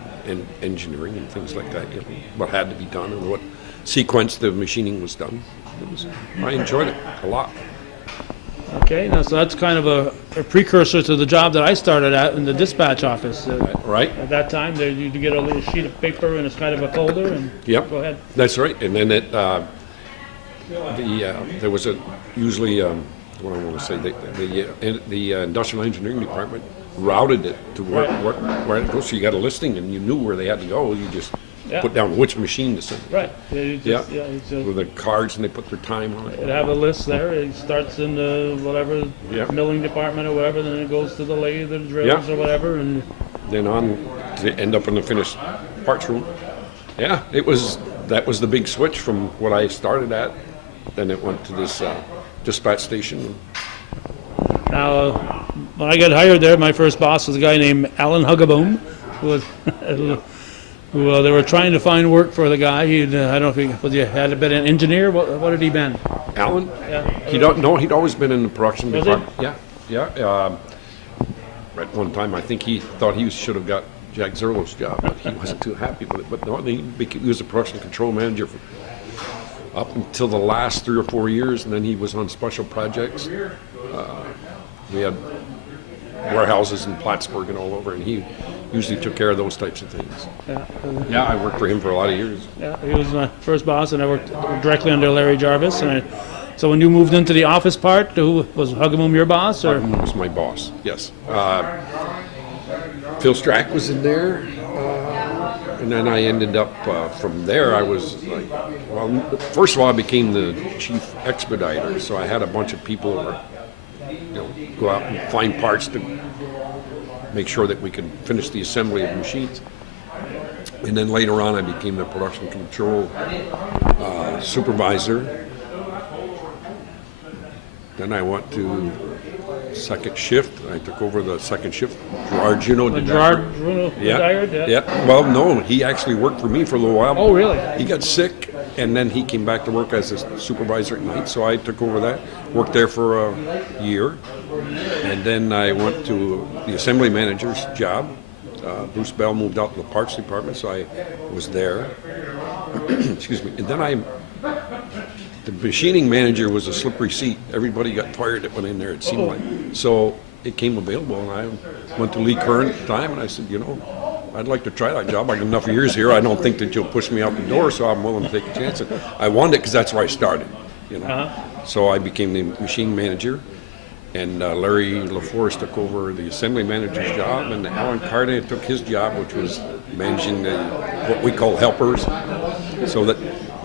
engineering and things like that. You know, what had to be done and what sequence the machining was done. I enjoyed it a lot. Okay, now, so that's kind of a precursor to the job that I started at in the dispatch office. Right. At that time, you get a little sheet of paper and it's kind of a folder. And Yep. Go ahead. That's right. And then there was usually what I want to say the industrial engineering department routed it to where it goes. So you got a listing and you knew where they had to go. You just put down which machine to send. Right. With the cards, and they put their time on it. It have a list there. It starts in the whatever milling department or whatever, then it goes to the lathe or the drills or whatever, and then on to end up in the finished parts room. Yeah, that was the big switch from what I started at. Then it went to this dispatch station. Now, when I got hired there, my first boss was a guy named Alan Hugaboom, who they were trying to find work for the guy. I don't know if he had been an engineer. What had he been? Alan? Yeah. He'd always been in the production Was department. Yeah. At one time, I think he thought he should have got Jack Zerlo's job, but he wasn't too happy with it. But no, he was a production control manager up until the last 3 or 4 years, and then he was on special projects. We had warehouses in Plattsburgh and all over, and he usually took care of those types of things. Yeah, I worked for him for a lot of years. Yeah, he was my first boss, and I worked directly under Larry Jarvis. So when you moved into the office part, who was Hugaboom your boss? Or? Hugaboom was my boss, yes. Phil Strack was in there, and then I ended up, from there, I was like, well, first of all, I became the chief expediter, so I had a bunch of people who were, go out and find parts to make sure that we could finish the assembly of machines. And then later on, I became the production control supervisor. Then I went to second shift. I took over the second shift. Gerard Juno did Gerard Juno retired? Yeah. Well, no, he actually worked for me for a little while. Oh, really? He got sick, and then he came back to work as a supervisor at night, so I took over that. Worked there for a year. And then I went to the assembly manager's job. Bruce Bell moved out to the parts department, so I was there. Excuse me. And then the machining manager was a slippery seat. Everybody got fired that went in there, it seemed like. So it came available, and I went to Lee Curran at the time, and I said, I'd like to try that job. I got enough years here. I don't think that you'll push me out the door, so I'm willing to take a chance. And I wanted it because that's where I started, So I became the machine manager, and Larry LaForest took over the assembly manager's job, and Alan Carden took his job, which was managing what we call helpers.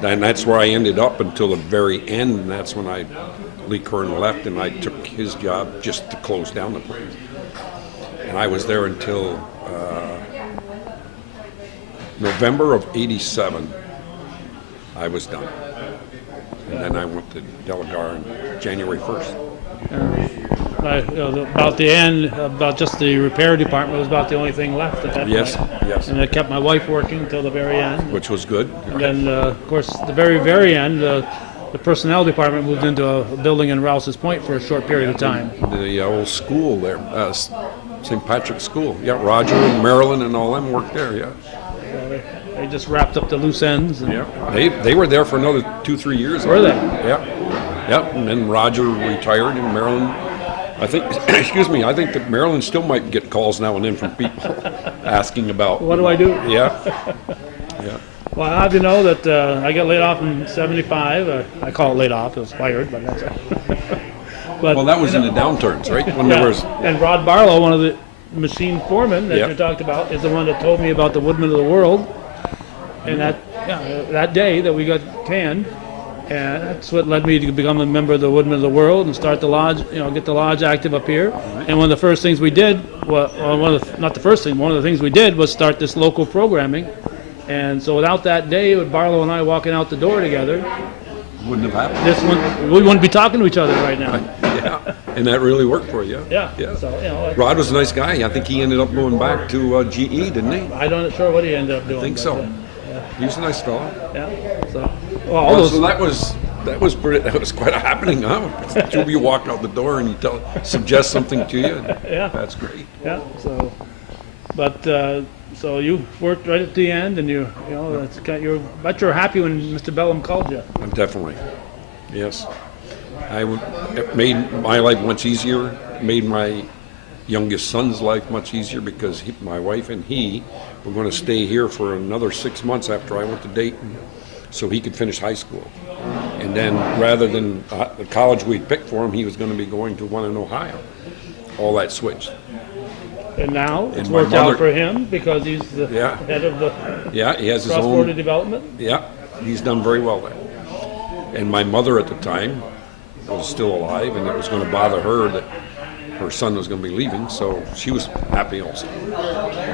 And that's where I ended up until the very end, and that's when Lee Curran left, and I took his job just to close down the plant. And I was there until November of '87. I was done. And then I went to Delagar on January 1st. About the end, about just the repair department was about the only thing left at that point. Yes. And I kept my wife working until the very end. Which was good. And then, of course, the very, very end, the personnel department moved into a building in Rouse's Point for a short period of time. The old school there, St. Patrick's School. Yeah, Roger and Marilyn and all them worked there, So they just wrapped up the loose ends. They were there for another 2-3 years. Were they? Yeah. And then Roger retired, and Marilyn, I think, I think that Marilyn still might get calls now and then from people asking about. What do I do? Yeah. Well, I have to know that I got laid off in '75. I call it laid off. It was fired, but that's it. Well, that was in the downturns, right? When there was. And Rod Barlow, one of the machine foremen that you talked about, is the one that told me about the Woodman of the World. And that day that we got canned, and that's what led me to become a member of the Woodman of the World and start the lodge, get the lodge active up here. And one of the first things we did, one of the things we did was start this local programming. And so without that day, with Barlow and I walking out the door together, wouldn't have happened. We wouldn't be talking to each other right now. Yeah, and that really worked for you. Yeah. So, Rod was a nice guy. I think he ended up going back to GE, didn't he? I'm not sure what he ended up doing. I think so. He was a nice fellow. Yeah. So, all those. So that was quite a happening, huh? Two of you walk out the door and you suggest something to you. Yeah. That's great. Yeah. So, but so you worked right at the end, and you know that's kind. But you're happy when Mr. Bellum called you. Definitely. Yes. It made my life much easier. Made my youngest son's life much easier because my wife and he were going to stay here for another 6 months after I went to Dayton, so he could finish high school. And then, rather than the college we picked for him, he was going to be going to one in Ohio. All that switched. And now it's And my worked out mother- for him because he's the Yeah. head of the Yeah, he has his cross-border own. development. Yeah, he's done very well there. And my mother at the time was still alive, and it was going to bother her that her son was going to be leaving, so she was happy also.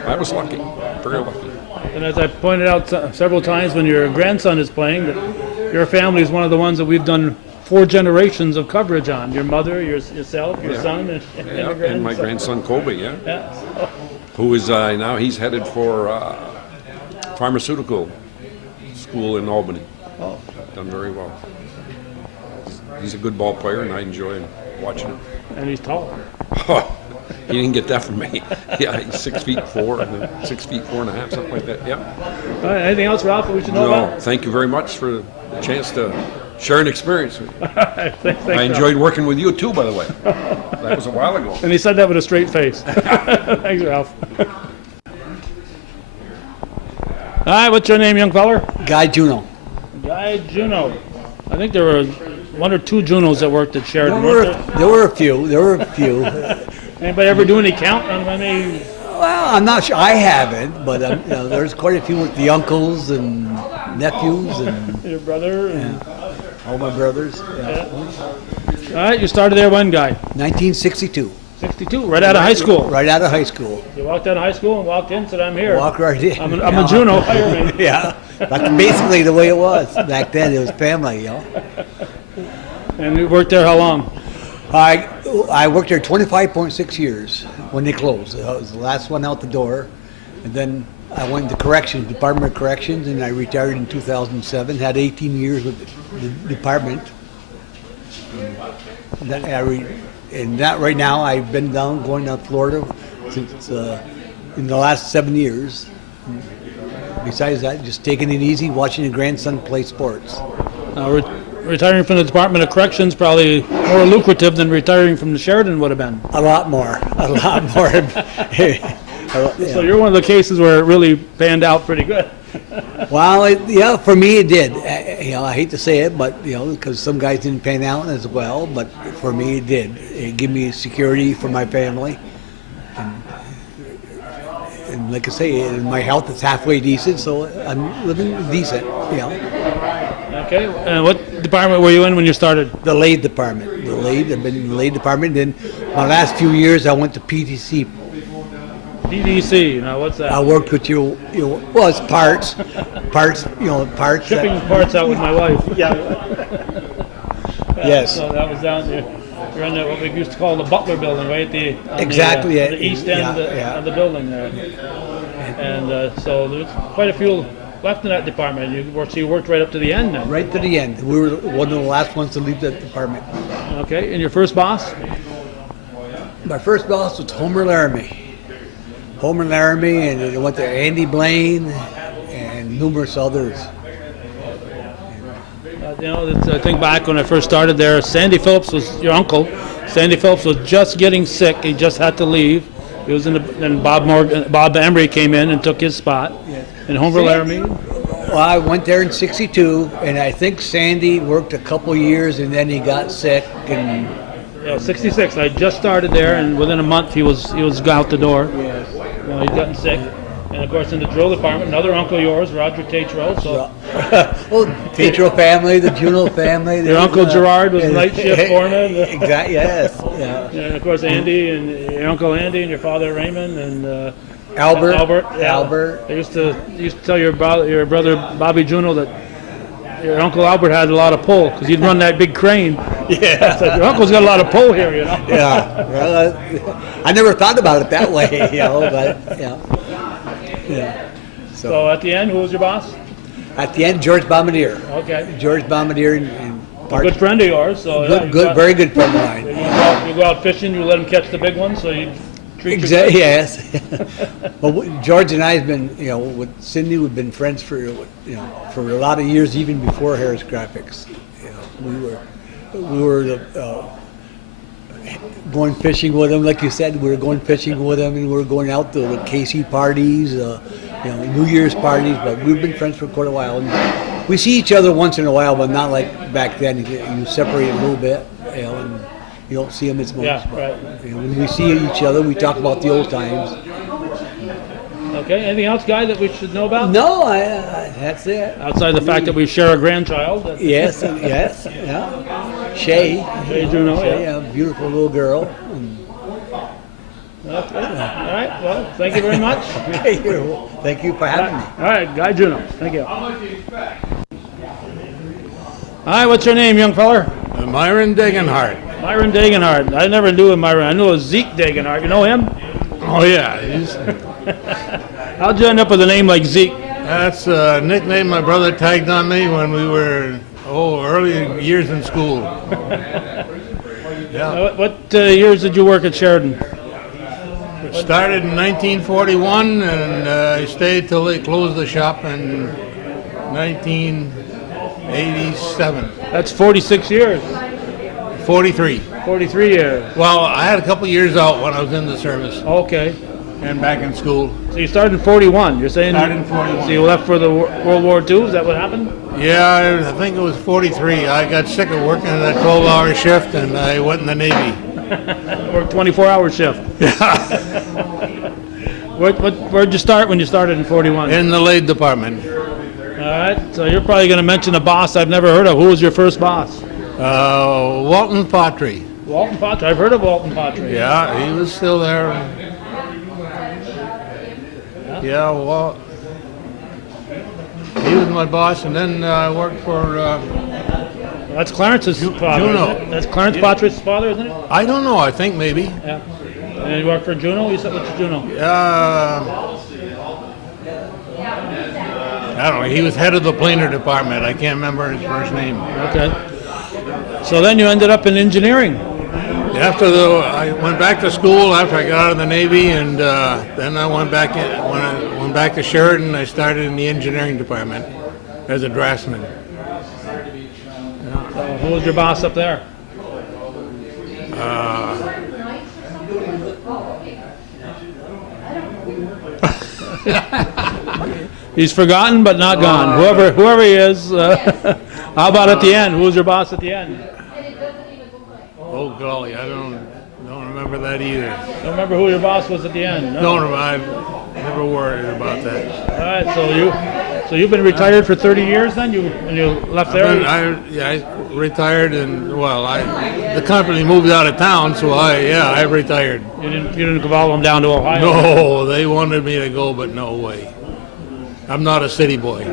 I was lucky, very lucky. And as I pointed out several times, when your grandson is playing, that your family is one of the ones that we've done 4 generations of coverage on. Your mother, yourself, your Yeah. son, and Yeah, your grandson. and my grandson Colby, yeah, Yeah. So, who is now he's headed for pharmaceutical school in Albany. oh, Done very well. He's a good ball player, and I enjoy watching him. and he's tall. He didn't get that from me. Yeah, he's 6'4" and then 6'4.5", something like that. Yeah. All right, anything else, Ralph, that we should know No, about? thank you very much for the chance to share an experience with you. Thanks, I Ralph. enjoyed working with you too, by the way. That was a while ago. And he said that with a straight face. Thanks, Ralph. All right, what's your name, young feller? Guy Juno. Guy Juno. I think there were 1 or 2 Junos that worked at Sheridan. weren't there? There were a few. Anybody ever do any count on how many? Well, I'm not sure. I haven't, but there's quite a few with the uncles and nephews and Your brother? And, all my brothers. Yeah. All right, you started there when, Guy? 1962. 62, right out of high school. Right out of high school. You walked out of high school and walked in, said, I'm here. Walk right in. I'm a Juno, hire me. Yeah, that's basically the way it was back then. It was family, And you worked there how long? I worked there 25.6 years when they closed. I was the last one out the door, and then I went to corrections, Department of Corrections, and I retired in 2007. Had 18 years with the department. And that right now, I've been going down to Florida since in the last 7 years. Besides that, just taking it easy, watching a grandson play sports. Retiring from the Department of Corrections probably more lucrative than retiring from the Sheridan would have been. A lot more. So you're one of the cases where it really panned out pretty good. Well, for me it did. I hate to say it, but because some guys didn't pan out as well, but for me it did. It gave me security for my family, and like I say, my health is halfway decent, so I'm living decent. Okay. And what department were you in when you started? The lathe department. I've been in the lathe department. Then my last few years, I went to PTC. PDC. Now what's that? I worked with it's parts, parts. Shipping parts out with my wife. Yeah. Yes. So that was down there. You're in what we used to call the Butler Building, right at the Exactly, the east end of the building there. And so there's quite a few left in that department. You worked right up to the end then. Right to the end. We were one of the last ones to leave that department. Okay. And your first boss? My first boss was Homer Laramie. And then I went to Andy Blaine and numerous others. I think back when I first started there, Sandy Phillips was your uncle. Sandy Phillips was just getting sick. He just had to leave. He was and Bob Embry came in and took his spot. Yes. And Homer Laramie. Well, I went there in '62, and I think Sandy worked a couple years, and then he got sick. And 66. I just started there, and within a month he was out the door. Yes. He'd gotten sick. And of course, in the drill department, another uncle of yours, Roger Tatro. So, Tatro family, the Juno family. Your uncle Gerard was night shift foreman. Exactly. Yes. Yeah. And of course, Andy and your uncle Andy and your father Raymond and Albert. Yeah. Albert. I used to tell your brother Bobby Juno that your uncle Albert had a lot of pull because he'd run that big crane. Yeah. I said, your uncle's got a lot of pull here, Yeah. Well, I never thought about it that way, but yeah. So at the end, who was your boss? At the end, George Bombardier. Okay. George Bombardier and A good friend of yours, so yeah, very good friend of mine. You go out fishing, you let him catch the big ones, so you treat your Exactly. Yes. Well, George and I have been, with Cindy, we've been friends for, for a lot of years, even before Harris Graphics. We were going fishing with him, like you said. We were going fishing with him, and we were going out to the KC parties, New Year's parties. But we've been friends for quite a while. And we see each other once in a while, but not like back then. You separate a little bit, and you don't see them as much. Yeah, but, right. when we see each other, we talk about the old times. Okay, anything else, Guy, that we should know about? No, that's it. Outside the fact that we share a grandchild. Yes, yeah. Shay. Shay Juno, yeah. A beautiful little girl. Okay. All right, well, thank you very much. Thank you for having me. All right, Guy Juno, thank you. All right, what's your name, young feller? Myron Degenhardt. Myron Degenhardt. I never knew him, Myron. I knew a Zeke Degenhardt. You know him? Oh, yeah. How'd you end up with a name like Zeke? That's a nickname my brother tagged on me when we were, early years in school. Yeah. What years did you work at Sheridan? It started in 1941, and I stayed till they closed the shop in 1987. That's 46 years. 43. 43 years. Well, I had a couple years out when I was in the service. Okay. And back in school. So you started in 41. You're saying? Started in 41. So you left for the World War II? Is that what happened? Yeah, I think it was 43. I got sick of working a 12-hour shift, and I went in the Navy. Worked 24-hour shift. Yeah. Where'd you start when you started in 41? In the lathe department. All right. So you're probably going to mention a boss I've never heard of. Who was your first boss? Walton Pottery. Walton Pottery. I've heard of Walton Pottery. Yeah, he was still there. Yeah, well, he was my boss, and then I worked for... That's Clarence's father. Juno. Isn't it? That's Clarence Pottery's father, isn't it? I don't know, I think maybe. Yeah. And you worked for Juno? You said what's Juno? I don't know, he was head of the planer department. I can't remember his first name. Okay. So then you ended up in engineering. I went back to school after I got out of the Navy, and then I went back when I went back to Sheridan. I started in the engineering department as a draftsman. So who was your boss up there? He's forgotten but not gone. Whoever he is. How about at the end? Who was your boss at the end? Oh golly, I don't remember that either. Don't remember who your boss was at the end? No. Don't remember. I've never worried about that. All right, so you've been retired for 30 years then? You left there? I retired, and the company moved out of town, so I retired. You didn't follow them down to Ohio? No, they wanted me to go, but no way. I'm not a city boy.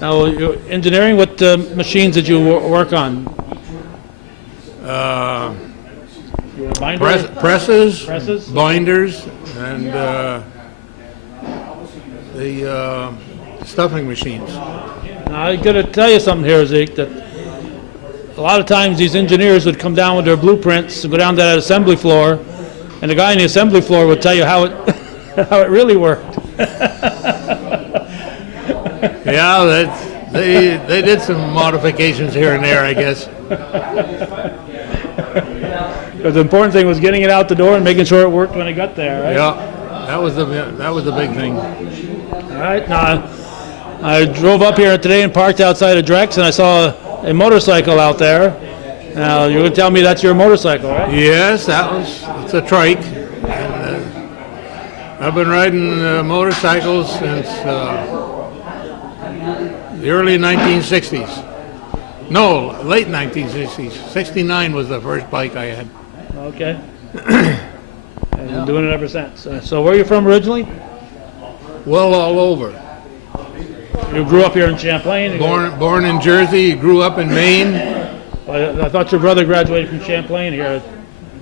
Now, engineering, what machines did you work on? Presses, binders, and the stuffing machines. Now, I got to tell you something here, Zeke, that a lot of times these engineers would come down with their blueprints and go down to that assembly floor, and the guy in the assembly floor would tell you how it really worked. Yeah, they did some modifications here and there, I guess. Because the important thing was getting it out the door and making sure it worked when it got there, right? Yeah, that was the big thing. All right, now I drove up here today and parked outside of Drex, and I saw a motorcycle out there. Now you're going to tell me that's your motorcycle, right? Yes, it's a trike. And, I've been riding motorcycles since the early 1960s. No, late 1960s. 69 was the first bike I had. Okay. And been doing it ever since. So where are you from originally? Well, all over. You grew up here in Champlain? Born in Jersey, grew up in Maine. I thought your brother graduated from Champlain here.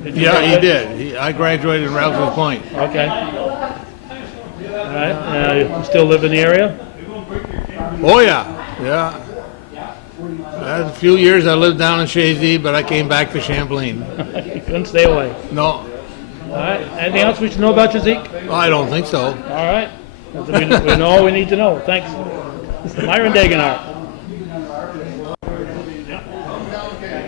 Yeah, he did. I graduated in Rouse's Point. Okay. All right. You still live in the area? Oh, yeah. I had a few years I lived down in Shazy, but I came back to Champlain. You couldn't stay away. No, All right. Anything else we should know about you, Zeke? I don't think so. All right. We know all we need to know. Thanks. Mr. Myron Dagenhart.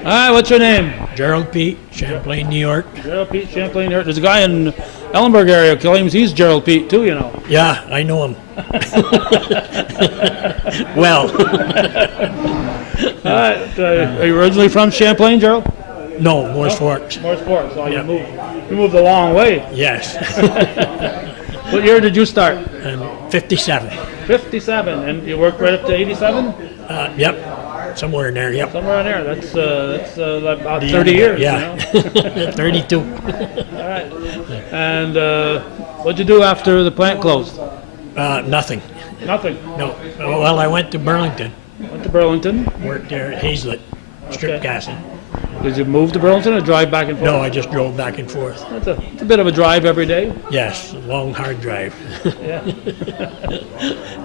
All right, what's your name? Gerald Pete, Champlain, New York. Gerald Pete, Champlain. There's a guy in Ellenburg area who claims he's Gerald Pete too, you know. Yeah, I know him. Well. All right. Are you originally from Champlain, Gerald? No, Morris Forks. Morris Forks. So Yeah. you moved a long way. Yes. What year did you start? 57. 57. And you worked right up to 87? Yep. Somewhere in there, yep. Somewhere in there. That's about 30 years. Yeah. You know? 32. All right. And what'd you do after the plant closed? Nothing. Nothing. No. Well, I went to Burlington. Went to Burlington. Worked there at Hazlet, strip Okay. casting. Did you move to Burlington or drive back and forth? No, I just drove back and forth. It's a bit of a drive every day. Yes, a long, hard drive. Yeah.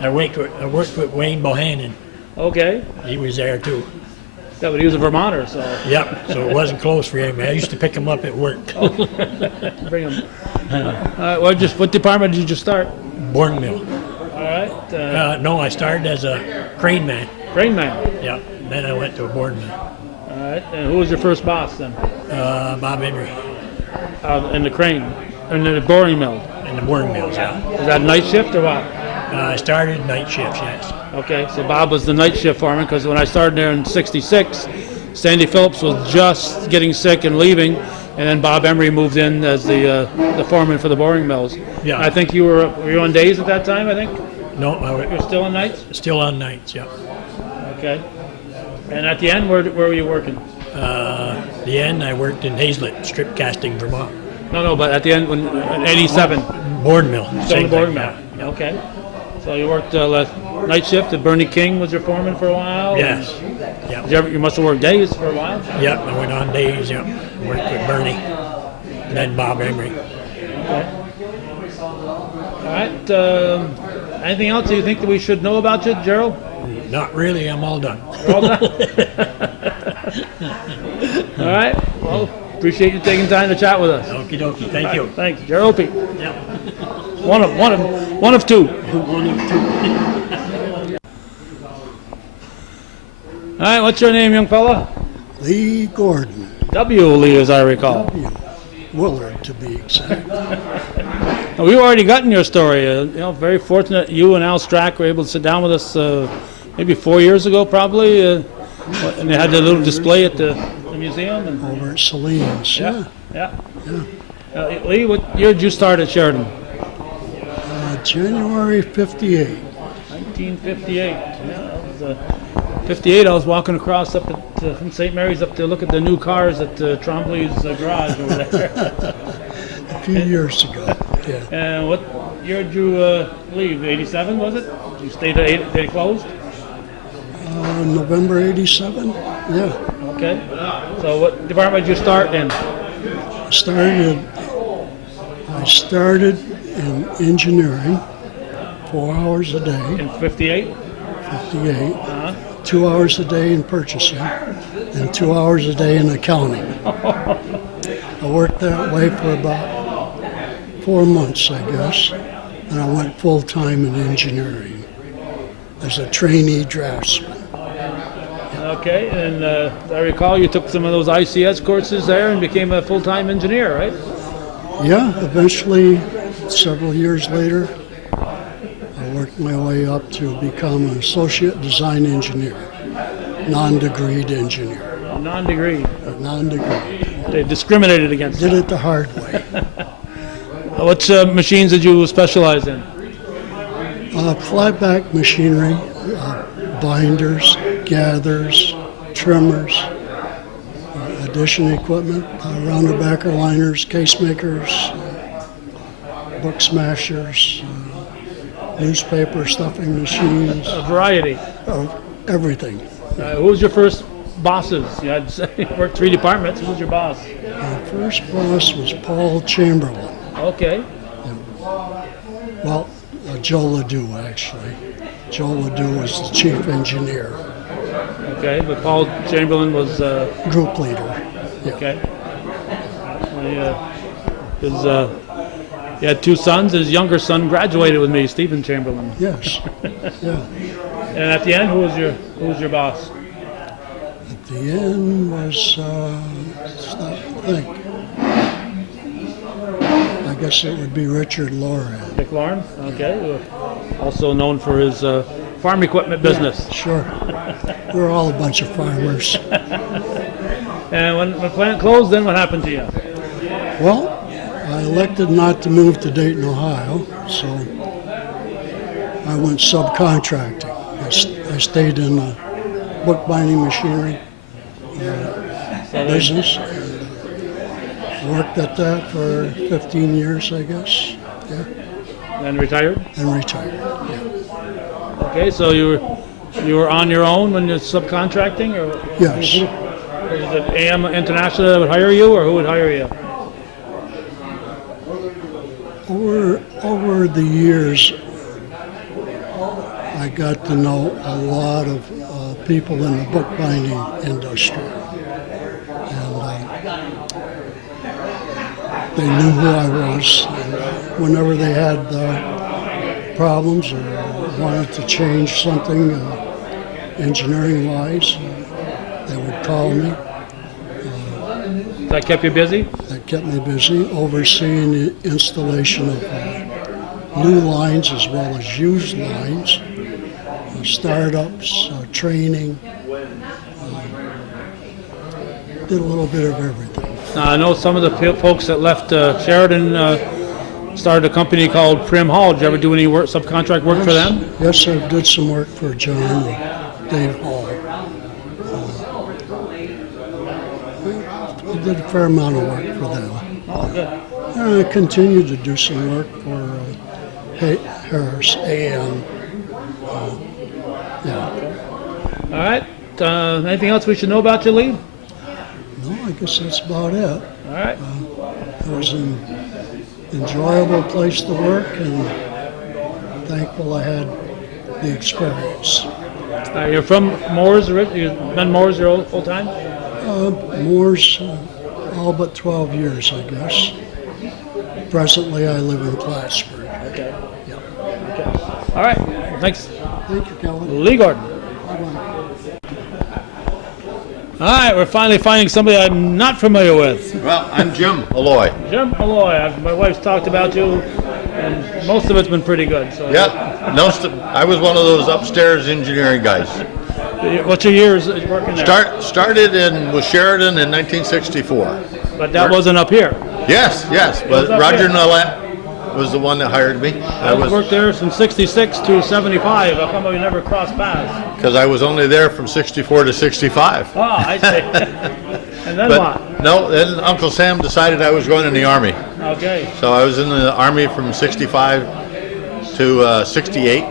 I worked with Wayne Bohannon. Okay. He was there too. Yeah, but he was a Vermonter, so. Yep, so it wasn't close for him. I used to pick him up at work. Bring him. What department did you just start? Bourne mill. All right. No, I started as a crane man. Crane man. Yeah, then I went to a board mill. All right. And who was your first boss then? Bob Henry. In the crane, in the boring mill. In the boring mills, yeah. Was that night shift or what? I started night shifts, yes. Okay, so Bob was the night shift foreman because when I started there in '66, Sandy Phillips was just getting sick and leaving, and then Bob Emery moved in as the foreman for the boring mills. Yeah. I think were you on days at that time? I think. No, You're still on nights. still on nights, yeah. Okay. And at the end, where were you working? The end, I worked in Hazlet, strip casting, Vermont. No, but at the end, when in '87. Board mill. Still same in the boring thing, mill. Okay. So you worked night shift. At Bernie King was your foreman for a while. Yes. Yeah. You must have worked days for a while. Yep, I went on days, yep. Worked with Bernie, and then Bob Emery. Okay. All right. Anything else you think that we should know about you, Gerald? Not really, I'm all done. You're all done? All right. Well, appreciate you taking time to chat with us. Okie dokie, thank you. Thanks, Gerald Pete. Yep. One of two. One of two. All right. What's your name, young fella? Lee Gordon. W. Lee, as I recall. Willard, to be exact. Now, we've already gotten your story. Very fortunate you and Al Strack were able to sit down with us maybe 4 years ago, probably, and they had a little display at the museum. And Over at Celine's, yeah. Lee, what year did you start at Sheridan? January 58. 1958. Yeah, that was 58. I was walking across up from St. Mary's up to look at the new cars at Trombley's garage over there. A few years ago, yeah. And what year did you leave? 87, was it? Did you stay to 8? They closed? November 87, yeah. Okay. So what department did you start in? I started in engineering, 4 hours a day. In 58? 58. 2 hours a day in purchasing, and 2 hours a day in accounting. I worked that way for about 4 months, I guess, and I went full-time in engineering as a trainee draftsman. Okay, and I recall you took some of those ICS courses there and became a full-time engineer, right? Yeah, eventually, several years later, I worked my way up to become an associate design engineer, non-degreed engineer. Non-degree. Non-degree. They discriminated against Did it the hard way. What machines did you specialize in? Flyback machinery, binders, gathers, trimmers, addition equipment, rounderbacker liners, case makers, book smashers, newspaper stuffing machines. A variety. Everything. Who was your first bosses? You had worked 3 departments. Who was your boss? My first boss was Paul Chamberlain. Okay. Well, Joe Ledoux, actually. Joe Ledoux was the chief engineer, Okay, but Paul Chamberlain was, group leader. Yeah. okay. He had two sons. His younger son graduated with me, Stephen Chamberlain. Yes. Yeah. And at the end, who was your boss? At the end was, let's not think. I guess it would be Richard Loran. Dick Lauren. Okay, also known for his farm equipment business. Sure. We're all a bunch of farmers. And when the plant closed, then what happened to you? Well, I elected not to move to Dayton, Ohio, so I went subcontracting. I stayed in the bookbinding machinery business. Worked at that for 15 years, I guess. Yeah. And retired? And retired. Yeah. Okay, so you were on your own when you're subcontracting, or Yes. was it AM International that would hire you, or who would hire you? Over the years, I got to know a lot of people in the bookbinding industry, and they knew who I was. And whenever they had problems or wanted to change something engineering-wise, they would call me. That kept you busy? That kept me busy, overseeing the installation of new lines as well as used lines, startups, training. Did a little bit of everything. I know some of the folks that left Sheridan started a company called Prim Hall. Did you ever do any work, subcontract work for them? Yes, I did some work for John and Dave Hall. I did a fair amount of work for them. Oh, good. And I continued to do some work for Harris AM. All right. Anything else we should know about you, Lee? No, I guess that's about it. All right. It was an enjoyable place to work, and thankful I had the experience. You're from Moores, you've been Moores your whole time? Moore's all but 12 years, I guess. Presently, I live in Plattsburgh. Okay. Yep. Okay. All right. Thanks. Thank you, Calvin. Lee Gordon. All right, we're finally finding somebody I'm not familiar with. Well, I'm Jim Alloy. Jim Alloy. My wife's talked about you, and most of it's been pretty good. So. Yeah, I was one of those upstairs engineering guys. What's your years working there? Started with Sheridan in 1964. But that wasn't up here. Yes, but Roger Nollette was the one that hired me. I worked there from 66 to 75. How come we never crossed paths? Because I was only there from 64 to 65. Oh, I see. And then what? No, then Uncle Sam decided I was going in the Army. Okay. So I was in the Army from 65 to 68.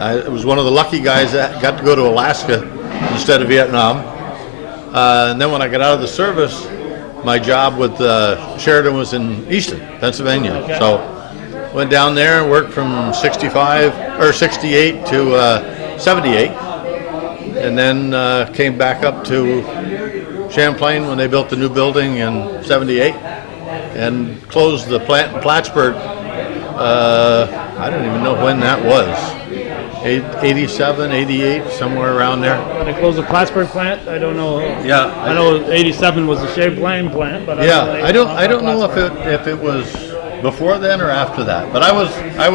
I was one of the lucky guys that got to go to Alaska instead of Vietnam. And then when I got out of the service, my job with Sheridan was in Easton, Pennsylvania. Okay. So went down there and worked from 68 to 78. And then came back up to Champlain when they built the new building in 78 and closed the plant in Plattsburgh. I don't even know when that was. 87, 88, somewhere around there. They closed the Plattsburgh plant. I don't know. Yeah, I know 87 was the Champlain plant, but I don't know if it was before then or after that. But I was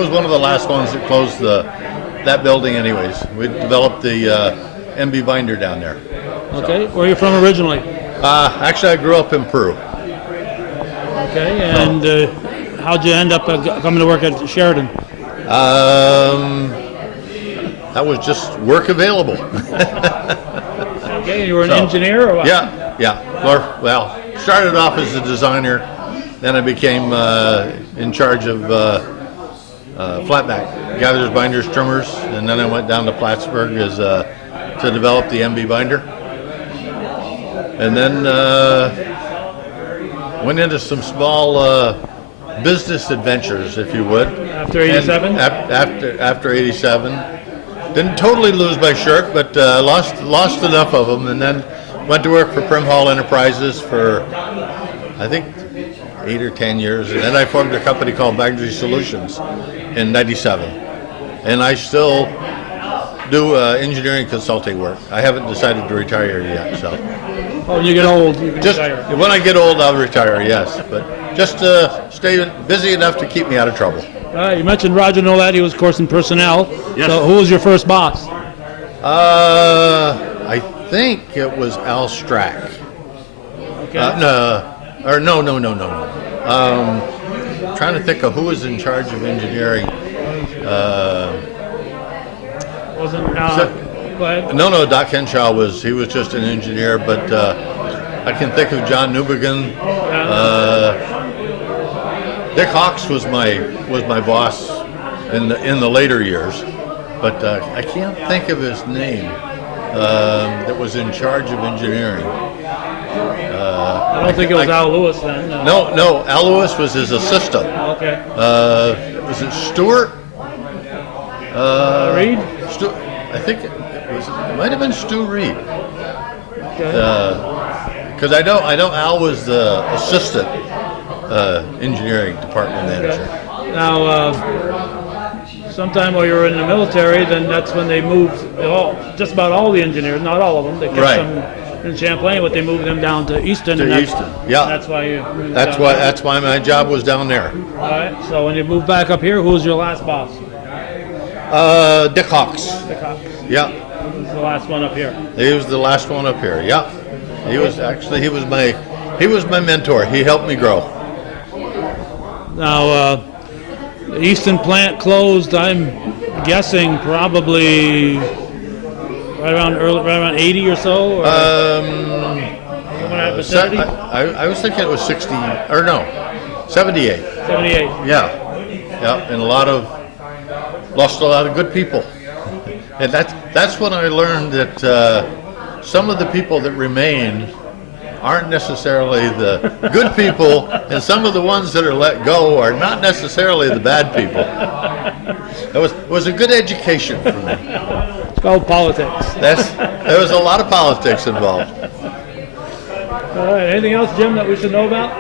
one of the last ones that closed that building. Anyways, we developed the MB binder down there. Okay, where are you from originally? Actually, I grew up in Peru. Okay, and how'd you end up coming to work at Sheridan? That was just work available. Okay, you were an engineer or what? Yeah. Well, started off as a designer, then I became in charge of flatback, gathers, binders, trimmers, and then I went down to Plattsburgh to develop the MB binder. And then went into some small business adventures, if you would. After 87? After 87. Didn't totally lose my shirt, but lost enough of them, and then went to work for Prim Hall Enterprises for, I think, 8 or 10 years, and then I formed a company called Magnetic Solutions in '97, and I still do engineering consulting work. I haven't decided to retire yet, so. Oh, when you get old, you can Just retire. when I get old, I'll retire. Yes, but just stay busy enough to keep me out of trouble. All right, you mentioned Roger Nolet. He was, of course, in personnel. Yes. So who was your first boss? I think it was Al Strack. Okay. No. Trying to think of who was in charge of engineering. Wasn't go ahead. No, Doc Henshaw was just an engineer, but I can think of John Newbegin. Dick Hawks was my boss in the later years, but I can't think of his name. That was in charge of engineering. I don't think it was Al Lewis then. No, Al Lewis was his assistant. Okay. Was it Stewart? Reed? I think it might have been Stu Reed. Okay. Because I know Al was the assistant engineering department manager. Now, sometime while you were in the military, then that's when they moved just about all the engineers, not all of them. They kept Right. some in Champlain, but they moved them down to Easton. To Easton, yeah. That's why you moved That's down why. there. That's why my job was down there. All right. So when you moved back up here, who was your last boss? Dick Hawks. Dick Hawks. Yeah. Who was the last one up here? He was the last one up here. Yeah. He was my mentor. He helped me grow. Now, the Easton plant closed, I'm guessing probably right around 80 or so? Or vicinity? I was thinking it was 60, or no, 78. 78. Yeah. And lost a lot of good people. And that's when I learned that some of the people that remain aren't necessarily the good people, and some of the ones that are let go are not necessarily the bad people. It was a good education for me. It's called politics. There was a lot of politics involved. All right. Anything else, Jim, that we should know about?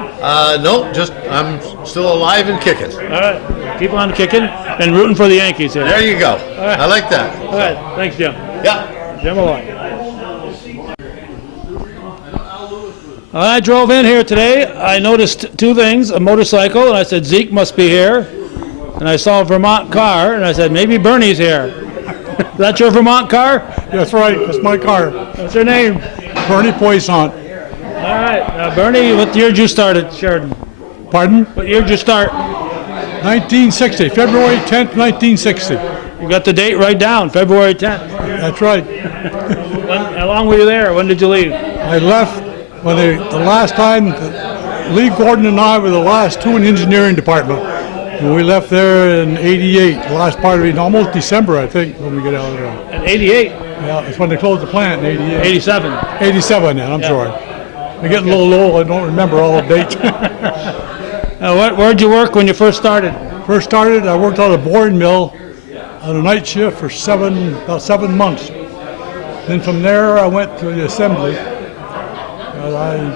No, just I'm still alive and kicking. All right. Keep on kicking and rooting for the Yankees here. There you go. All right. I like that. All right. Thanks, Jim. Yeah. Jim Malloy. I drove in here today. I noticed two things, a motorcycle, and I said, Zeke must be here. And I saw a Vermont car, and I said, maybe Bernie's here. Is that your Vermont car? That's right. That's my car. What's your name? Bernie Poisson. All right. Bernie, what year did you start at Sheridan? Pardon? What year did you start? 1960. February 10th, 1960. You got the date right down, February 10th. That's right. How long were you there? When did you leave? I left when the last time, Lee Gordon and I were the last two in the engineering department. And we left there in '88, the last part of it, almost December, I think, when we get out of there. In '88? Yeah, it's when they closed the plant in '88. '87. '87 then, I'm sorry. I'm getting a little old, I don't remember all the dates. Where'd you work when you first started? First started, I worked on a boring mill on a night shift for about 7 months. Then from there, I went to the assembly. I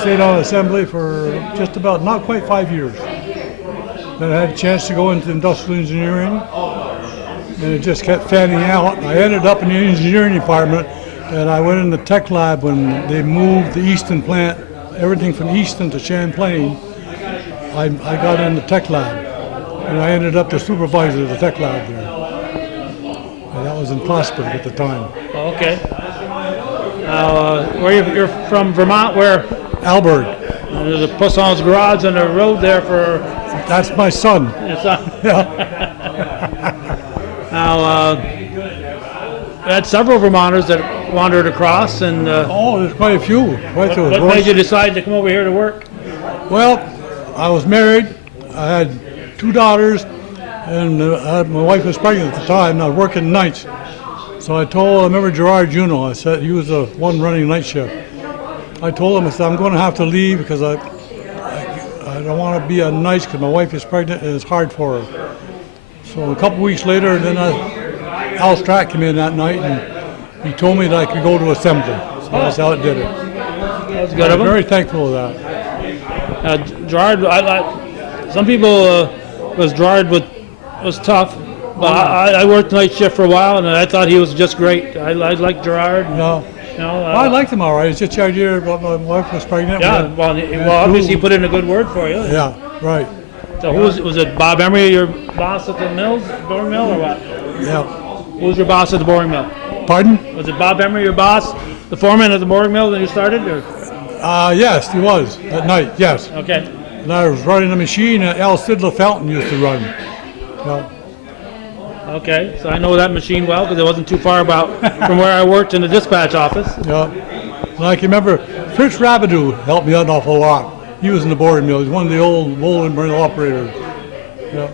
stayed on assembly for just about, not quite 5 years. Then I had a chance to go into industrial engineering, and it just kept fanning out. I ended up in the engineering department, and I went in the tech lab when they moved the Easton plant, everything from Easton to Champlain. I got in the tech lab, and I ended up the supervisor of the tech lab there. And that was in Prospect at the time. Okay. You're from Vermont, where? Alberg. There's a Poisson's garage on the road there for... That's my son. Your son? Yeah. Now, we had several Vermonters that wandered across, and... there's quite a few. What made you decide to come over here to work? Well, I was married. I had 2 daughters, and my wife was pregnant at the time, and I was working nights. So I remember Gerard Juno, I said, he was the one running night shift. I told him, I said, I'm going to have to leave because I don't want to be on nights because my wife is pregnant and it's hard for her. So a couple weeks later, then I Al Stratt came in that night and he told me that I could go to assembly. So that's how it did it. That's good of I'm him. very thankful of that. Gerard, some people Gerard was tough, but I worked night shift for a while, and I thought he was just great. I liked Gerard. No. You know, Well, I liked him all right. It's just the idea about my wife was pregnant. Yeah, well, obviously he put in a good word for you. Yeah, right. So was it Bob Emery, your boss at the boring mill, or what? Yeah. Who was your boss at the boring mill? Pardon? Was it Bob Emery, your boss, the foreman at the boring mill when you started? Or? Yes, he was at night. Yes. Okay. And I was running a machine that Al Sidler Fountain used to run. Yeah. Okay, so I know that machine well because it wasn't too far from where I worked in the dispatch office. Yeah. And I can remember Fritz Rabideau helped me out an awful lot. He was in the boring mill. He's one of the old rolling mill operators. Yeah.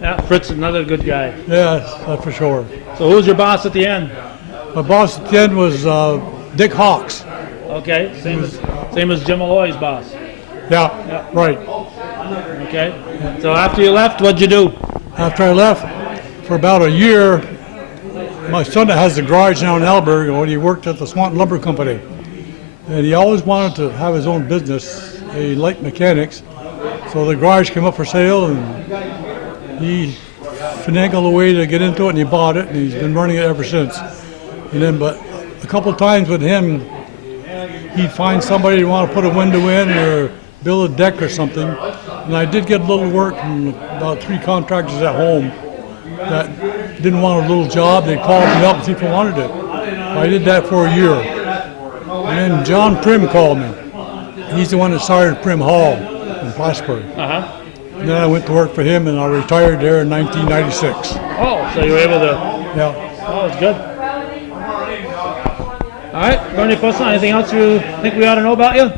Yeah, Fritz is another good guy. Yes, that's for sure. So who was your boss at the end? My boss at the end was Dick Hawks. Okay, same as Jim Malloy's boss. Yeah, right. Okay. So after you left, what'd you do? After I left, for about a year, my son that has the garage now in Alberg, when he worked at the Swanton Lumber Company. And he always wanted to have his own business, a light mechanics. So the garage came up for sale and he finagled a way to get into it and he bought it and he's been running it ever since. And then, but a couple of times with him, he'd find somebody who wanted to put a window in or build a deck or something. And I did get a little work from about 3 contractors at home that didn't want a little job. They'd call me up and see if I wanted it. I did that for a year. And then John Prim called me. He's the one that started Prim Hall in Plattsburgh. Uh-huh. And then I went to work for him and I retired there in 1996. Oh, so you were able to... Yeah. Oh, it's good. All right, Bernie Pusson, anything else you think we ought to know about you?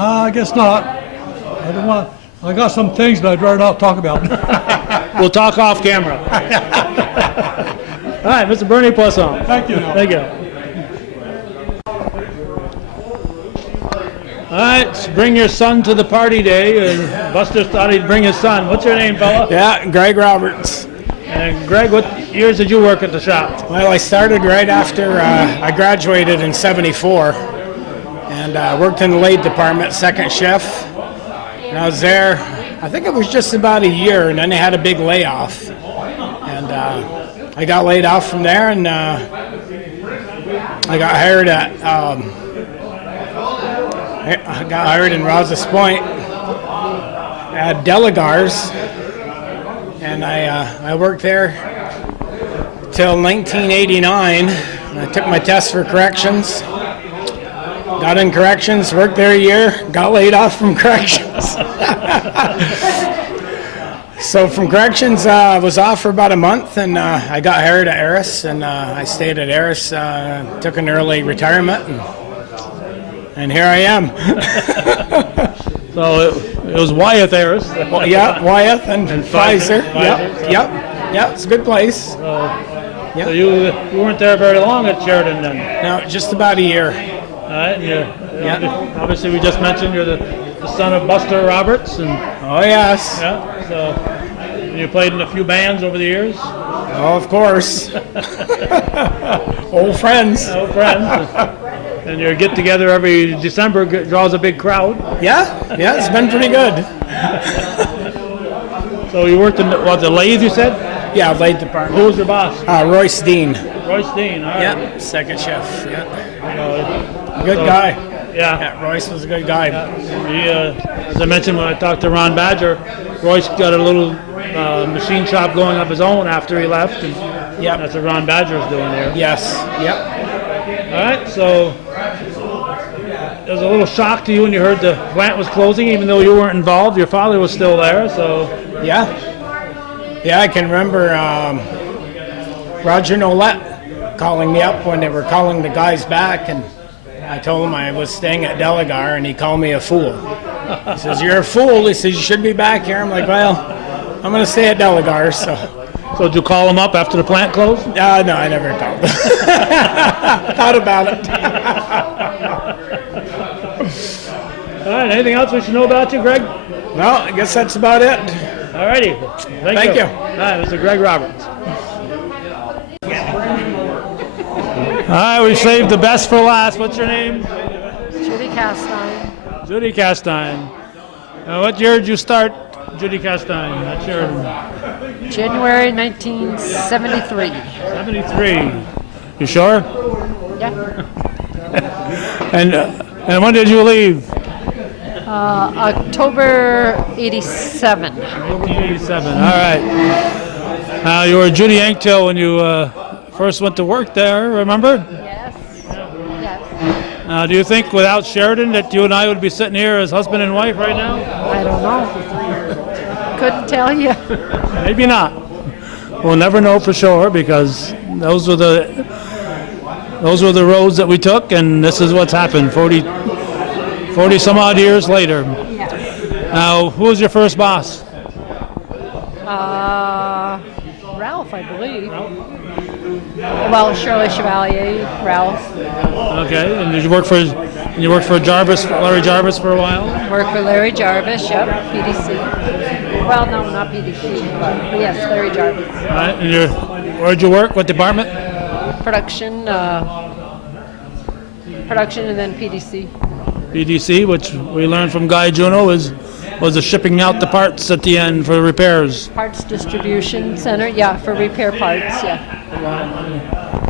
I guess not. I don't want. I got some things, but I'd rather not talk about them. We'll talk off camera. All right, Mr. Bernie Poisson. Thank you. Thank you. All right, bring your son to the party day. And Buster thought he'd bring his son. What's your name, fella? Yeah, Greg Roberts. And Greg, what years did you work at the shop? Well, I started right after I graduated in '74, and worked in the lathe department, second shift. And I was there, I think it was just about a year, and then they had a big layoff. And I got laid off from there, and I got hired in Rouse's Point at Delagar's. And I worked there till 1989. I took my test for corrections. Got in corrections, worked there a year, got laid off from corrections. So from corrections, I was off for about a month, and I got hired at Harris, and I stayed at Harris, took an early retirement, and here I am. So it was Wyeth Harris. Well, yeah, Wyeth and Pfizer. Yep, it's a good place. So you weren't there very long at Sheridan then? No, just about a year. All right, obviously we just mentioned you're the son of Buster Roberts. And, oh, yes. Yeah, so you played in a few bands over the years? Oh, of course. Old friends. Old friends. And your get-together every December draws a big crowd. Yeah, it's been pretty good. So you worked in the lathe, you said? Yeah, lathe department. Who was your boss? Royce Dean. Royce Dean, all right. Yeah, second chef. Yeah. Good So, guy. Yeah. Royce was a good guy. He, as I mentioned when I talked to Ron Badger, Royce got a little machine shop going of his own after he left. And that's what Ron Badger's doing there. Yes. Yep. All right, so it was a little shock to you when you heard the plant was closing, even though you weren't involved. Your father was still there, so. Yeah, I can remember Roger Nolette calling me up when they were calling the guys back, and I told him I was staying at Delagar, and he called me a fool. He says, "You're a fool." He says, "You should be back here." I'm like, "Well, I'm going to stay at Delagar." So did you call him up after the plant closed? No, I never called him. Thought about it. All right, anything else we should know about you, Greg? No, I guess that's about it. All righty. Thank you. you. All right, Mr. Greg Roberts. right, we saved the best for last. What's your name? Judy Castine. Judy Castine. What year did you start, Judy Castine, at Sheridan? January 1973. 73. You sure? Yeah. And when did you leave? October 87. 87. All right. You were Judy Yanktail when you first went to work there, remember? Yes. Yes. Do you think without Sheridan that you and I would be sitting here as husband and wife right now? I don't know. Couldn't tell you. Maybe not. We'll never know for sure because those were the roads that we took, and this is what's happened 40 some odd years later. Now, who was your first boss? Ralph, I believe. Well, Shirley Chevalier, Ralph. Okay, and did you work for Jarvis, Larry Jarvis for a while? Worked for Larry Jarvis, yep, PDC. Well, no, not PDC, but yes, Larry Jarvis. All right, and where'd you work? What department? Production, and then PDC. PDC, which we learned from Guy Juno was the shipping out the parts at the end for repairs. Parts distribution center, yeah, for repair parts, yeah.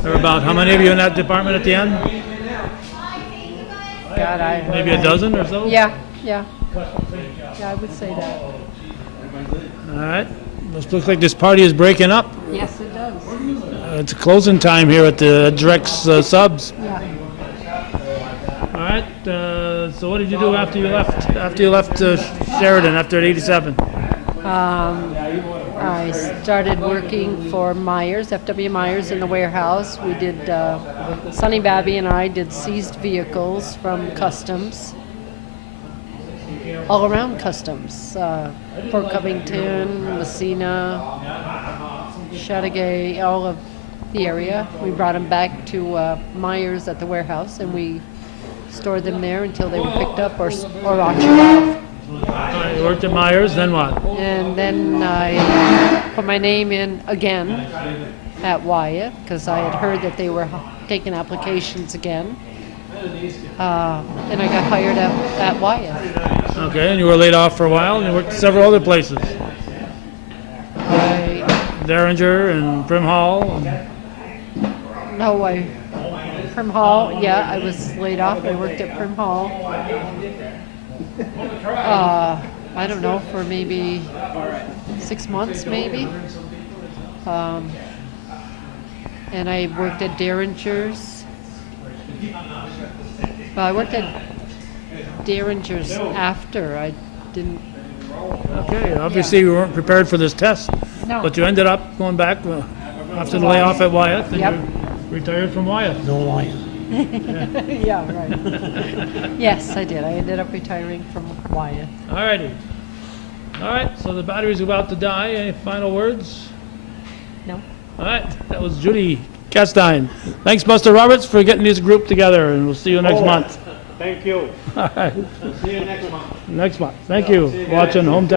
There were about how many of you in that department at the end? God, Maybe a dozen or so? Yeah, yeah. Yeah, I would say that. All right. Looks like this party is breaking up. Yes, it does. It's closing time here at the Drex Subs. Yeah. All right. So what did you do after you left? After you left Sheridan after 87? I started working for Myers, FW Myers, in the warehouse. We did, Sonny Babby and I did seized vehicles from Customs, all around Customs. Fort Covington, Messina, Chateauguay, all of the area. We brought them back to Myers at the warehouse, and we stored them there until they were picked up or auctioned off. You worked at Myers, then what? And then I put my name in again at Wyatt because I had heard that they were taking applications again. And I got hired at Wyatt. Okay, and you were laid off for a while, and you worked at several other places. Derringer and Prim Hall. Prim Hall, yeah, I was laid off. I worked at Prim Hall. I don't know, for maybe 6 months, maybe. And I worked at Derringer's. I worked at Derringer's after. I didn't. Okay, obviously you weren't prepared for this test. No. But you ended up going back after the layoff at Wyatt, and Yep. you retired from Wyatt. No Wyatt. Yeah, right. Yes, I did. I ended up retiring from Wyatt. All righty. All right, so the battery's about to die. Any final words? No. All right, that was Judy Castine. Thanks, Buster Roberts, for getting this group together, and we'll see you next month. Thank you. All right. See you next month. Next month. Thank you. Watching Hometown.